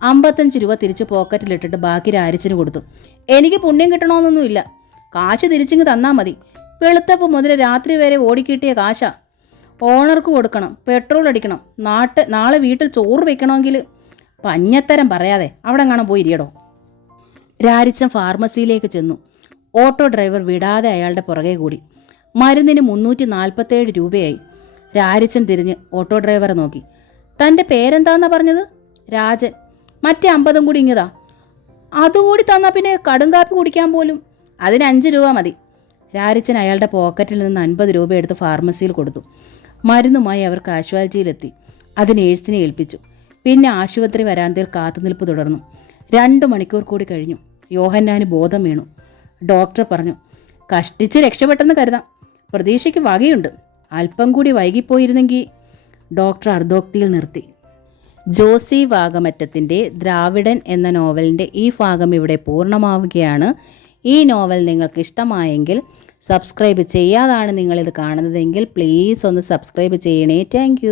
55 രൂപ തിരിച്ച് പോക്കറ്റിലിട്ടിട്ട് ബാക്കി രാരിച്ചന് കൊടുത്തു. എനിക്ക് പുണ്യം കിട്ടണമെന്നൊന്നുമില്ല, കാശ് തിരിച്ചിങ്ങ് തന്നാൽ മതി. വെളുത്തപ്പോൾ മുതൽ രാത്രി വരെ ഓടിക്കിട്ടിയ കാശാ. ഓണർക്ക് കൊടുക്കണം, പെട്രോൾ അടിക്കണം, നാളെ വീട്ടിൽ ചോറ് വെക്കണമെങ്കിൽ. പഞ്ഞത്തരം പറയാതെ അവിടെ കാണാൻ പോയിരിക്കടോ. രാരിച്ചൻ ഫാർമസിയിലേക്ക് ചെന്നു. ഓട്ടോ ഡ്രൈവർ വിടാതെ അയാളുടെ പുറകെ കൂടി. മരുന്നിന് 347 രൂപയായി. രാരിച്ചൻ തിരിഞ്ഞ് ഓട്ടോ ഡ്രൈവറെ നോക്കി. തൻ്റെ പേരെന്താന്നാ പറഞ്ഞത്? രാജൻ. മറ്റേ 50 കൂടി ഇങ്ങതാ. അതുകൂടി തന്നാൽ പിന്നെ കടുങ്കാപ്പി കുടിക്കാൻ പോലും. അതിന് 5 രൂപ മതി. രാരിച്ചൻ അയാളുടെ പോക്കറ്റിൽ നിന്ന് 50 രൂപ എടുത്ത് ഫാർമസിയിൽ കൊടുത്തു. മരുന്നുമായി അവർ കാഷ്വാലിറ്റിയിലെത്തി. അത് നേഴ്സിനെ ഏൽപ്പിച്ചു. പിന്നെ ആശുപത്രി വരാന്തയിൽ കാത്തുനിൽപ്പ് തുടർന്നു. 2 മണിക്കൂർ കൂടി കഴിഞ്ഞു. യോഹന്നാന് ബോധം വീണു. ഡോക്ടർ പറഞ്ഞു, കഷ്ടിച്ച് രക്ഷപ്പെട്ടെന്ന് കരുതാം, പ്രതീക്ഷയ്ക്ക് വകയുണ്ട്. അല്പം കൂടി വൈകിപ്പോയിരുന്നെങ്കിൽ. ഡോക്ടർ അർദ്ധോക്തിയിൽ നിർത്തി. ജോസി വാഗമറ്റത്തിൻ്റെ ദ്രാവിഡൻ എന്ന നോവലിൻ്റെ ഈ ഭാഗം ഇവിടെ പൂർണ്ണമാവുകയാണ്. ഈ നോവൽ നിങ്ങൾക്ക് ഇഷ്ടമായെങ്കിൽ സബ്സ്ക്രൈബ് ചെയ്യാതാണ് നിങ്ങളിത് കാണുന്നതെങ്കിൽ പ്ലീസ് ഒന്ന് സബ്സ്ക്രൈബ് ചെയ്യണേ. താങ്ക്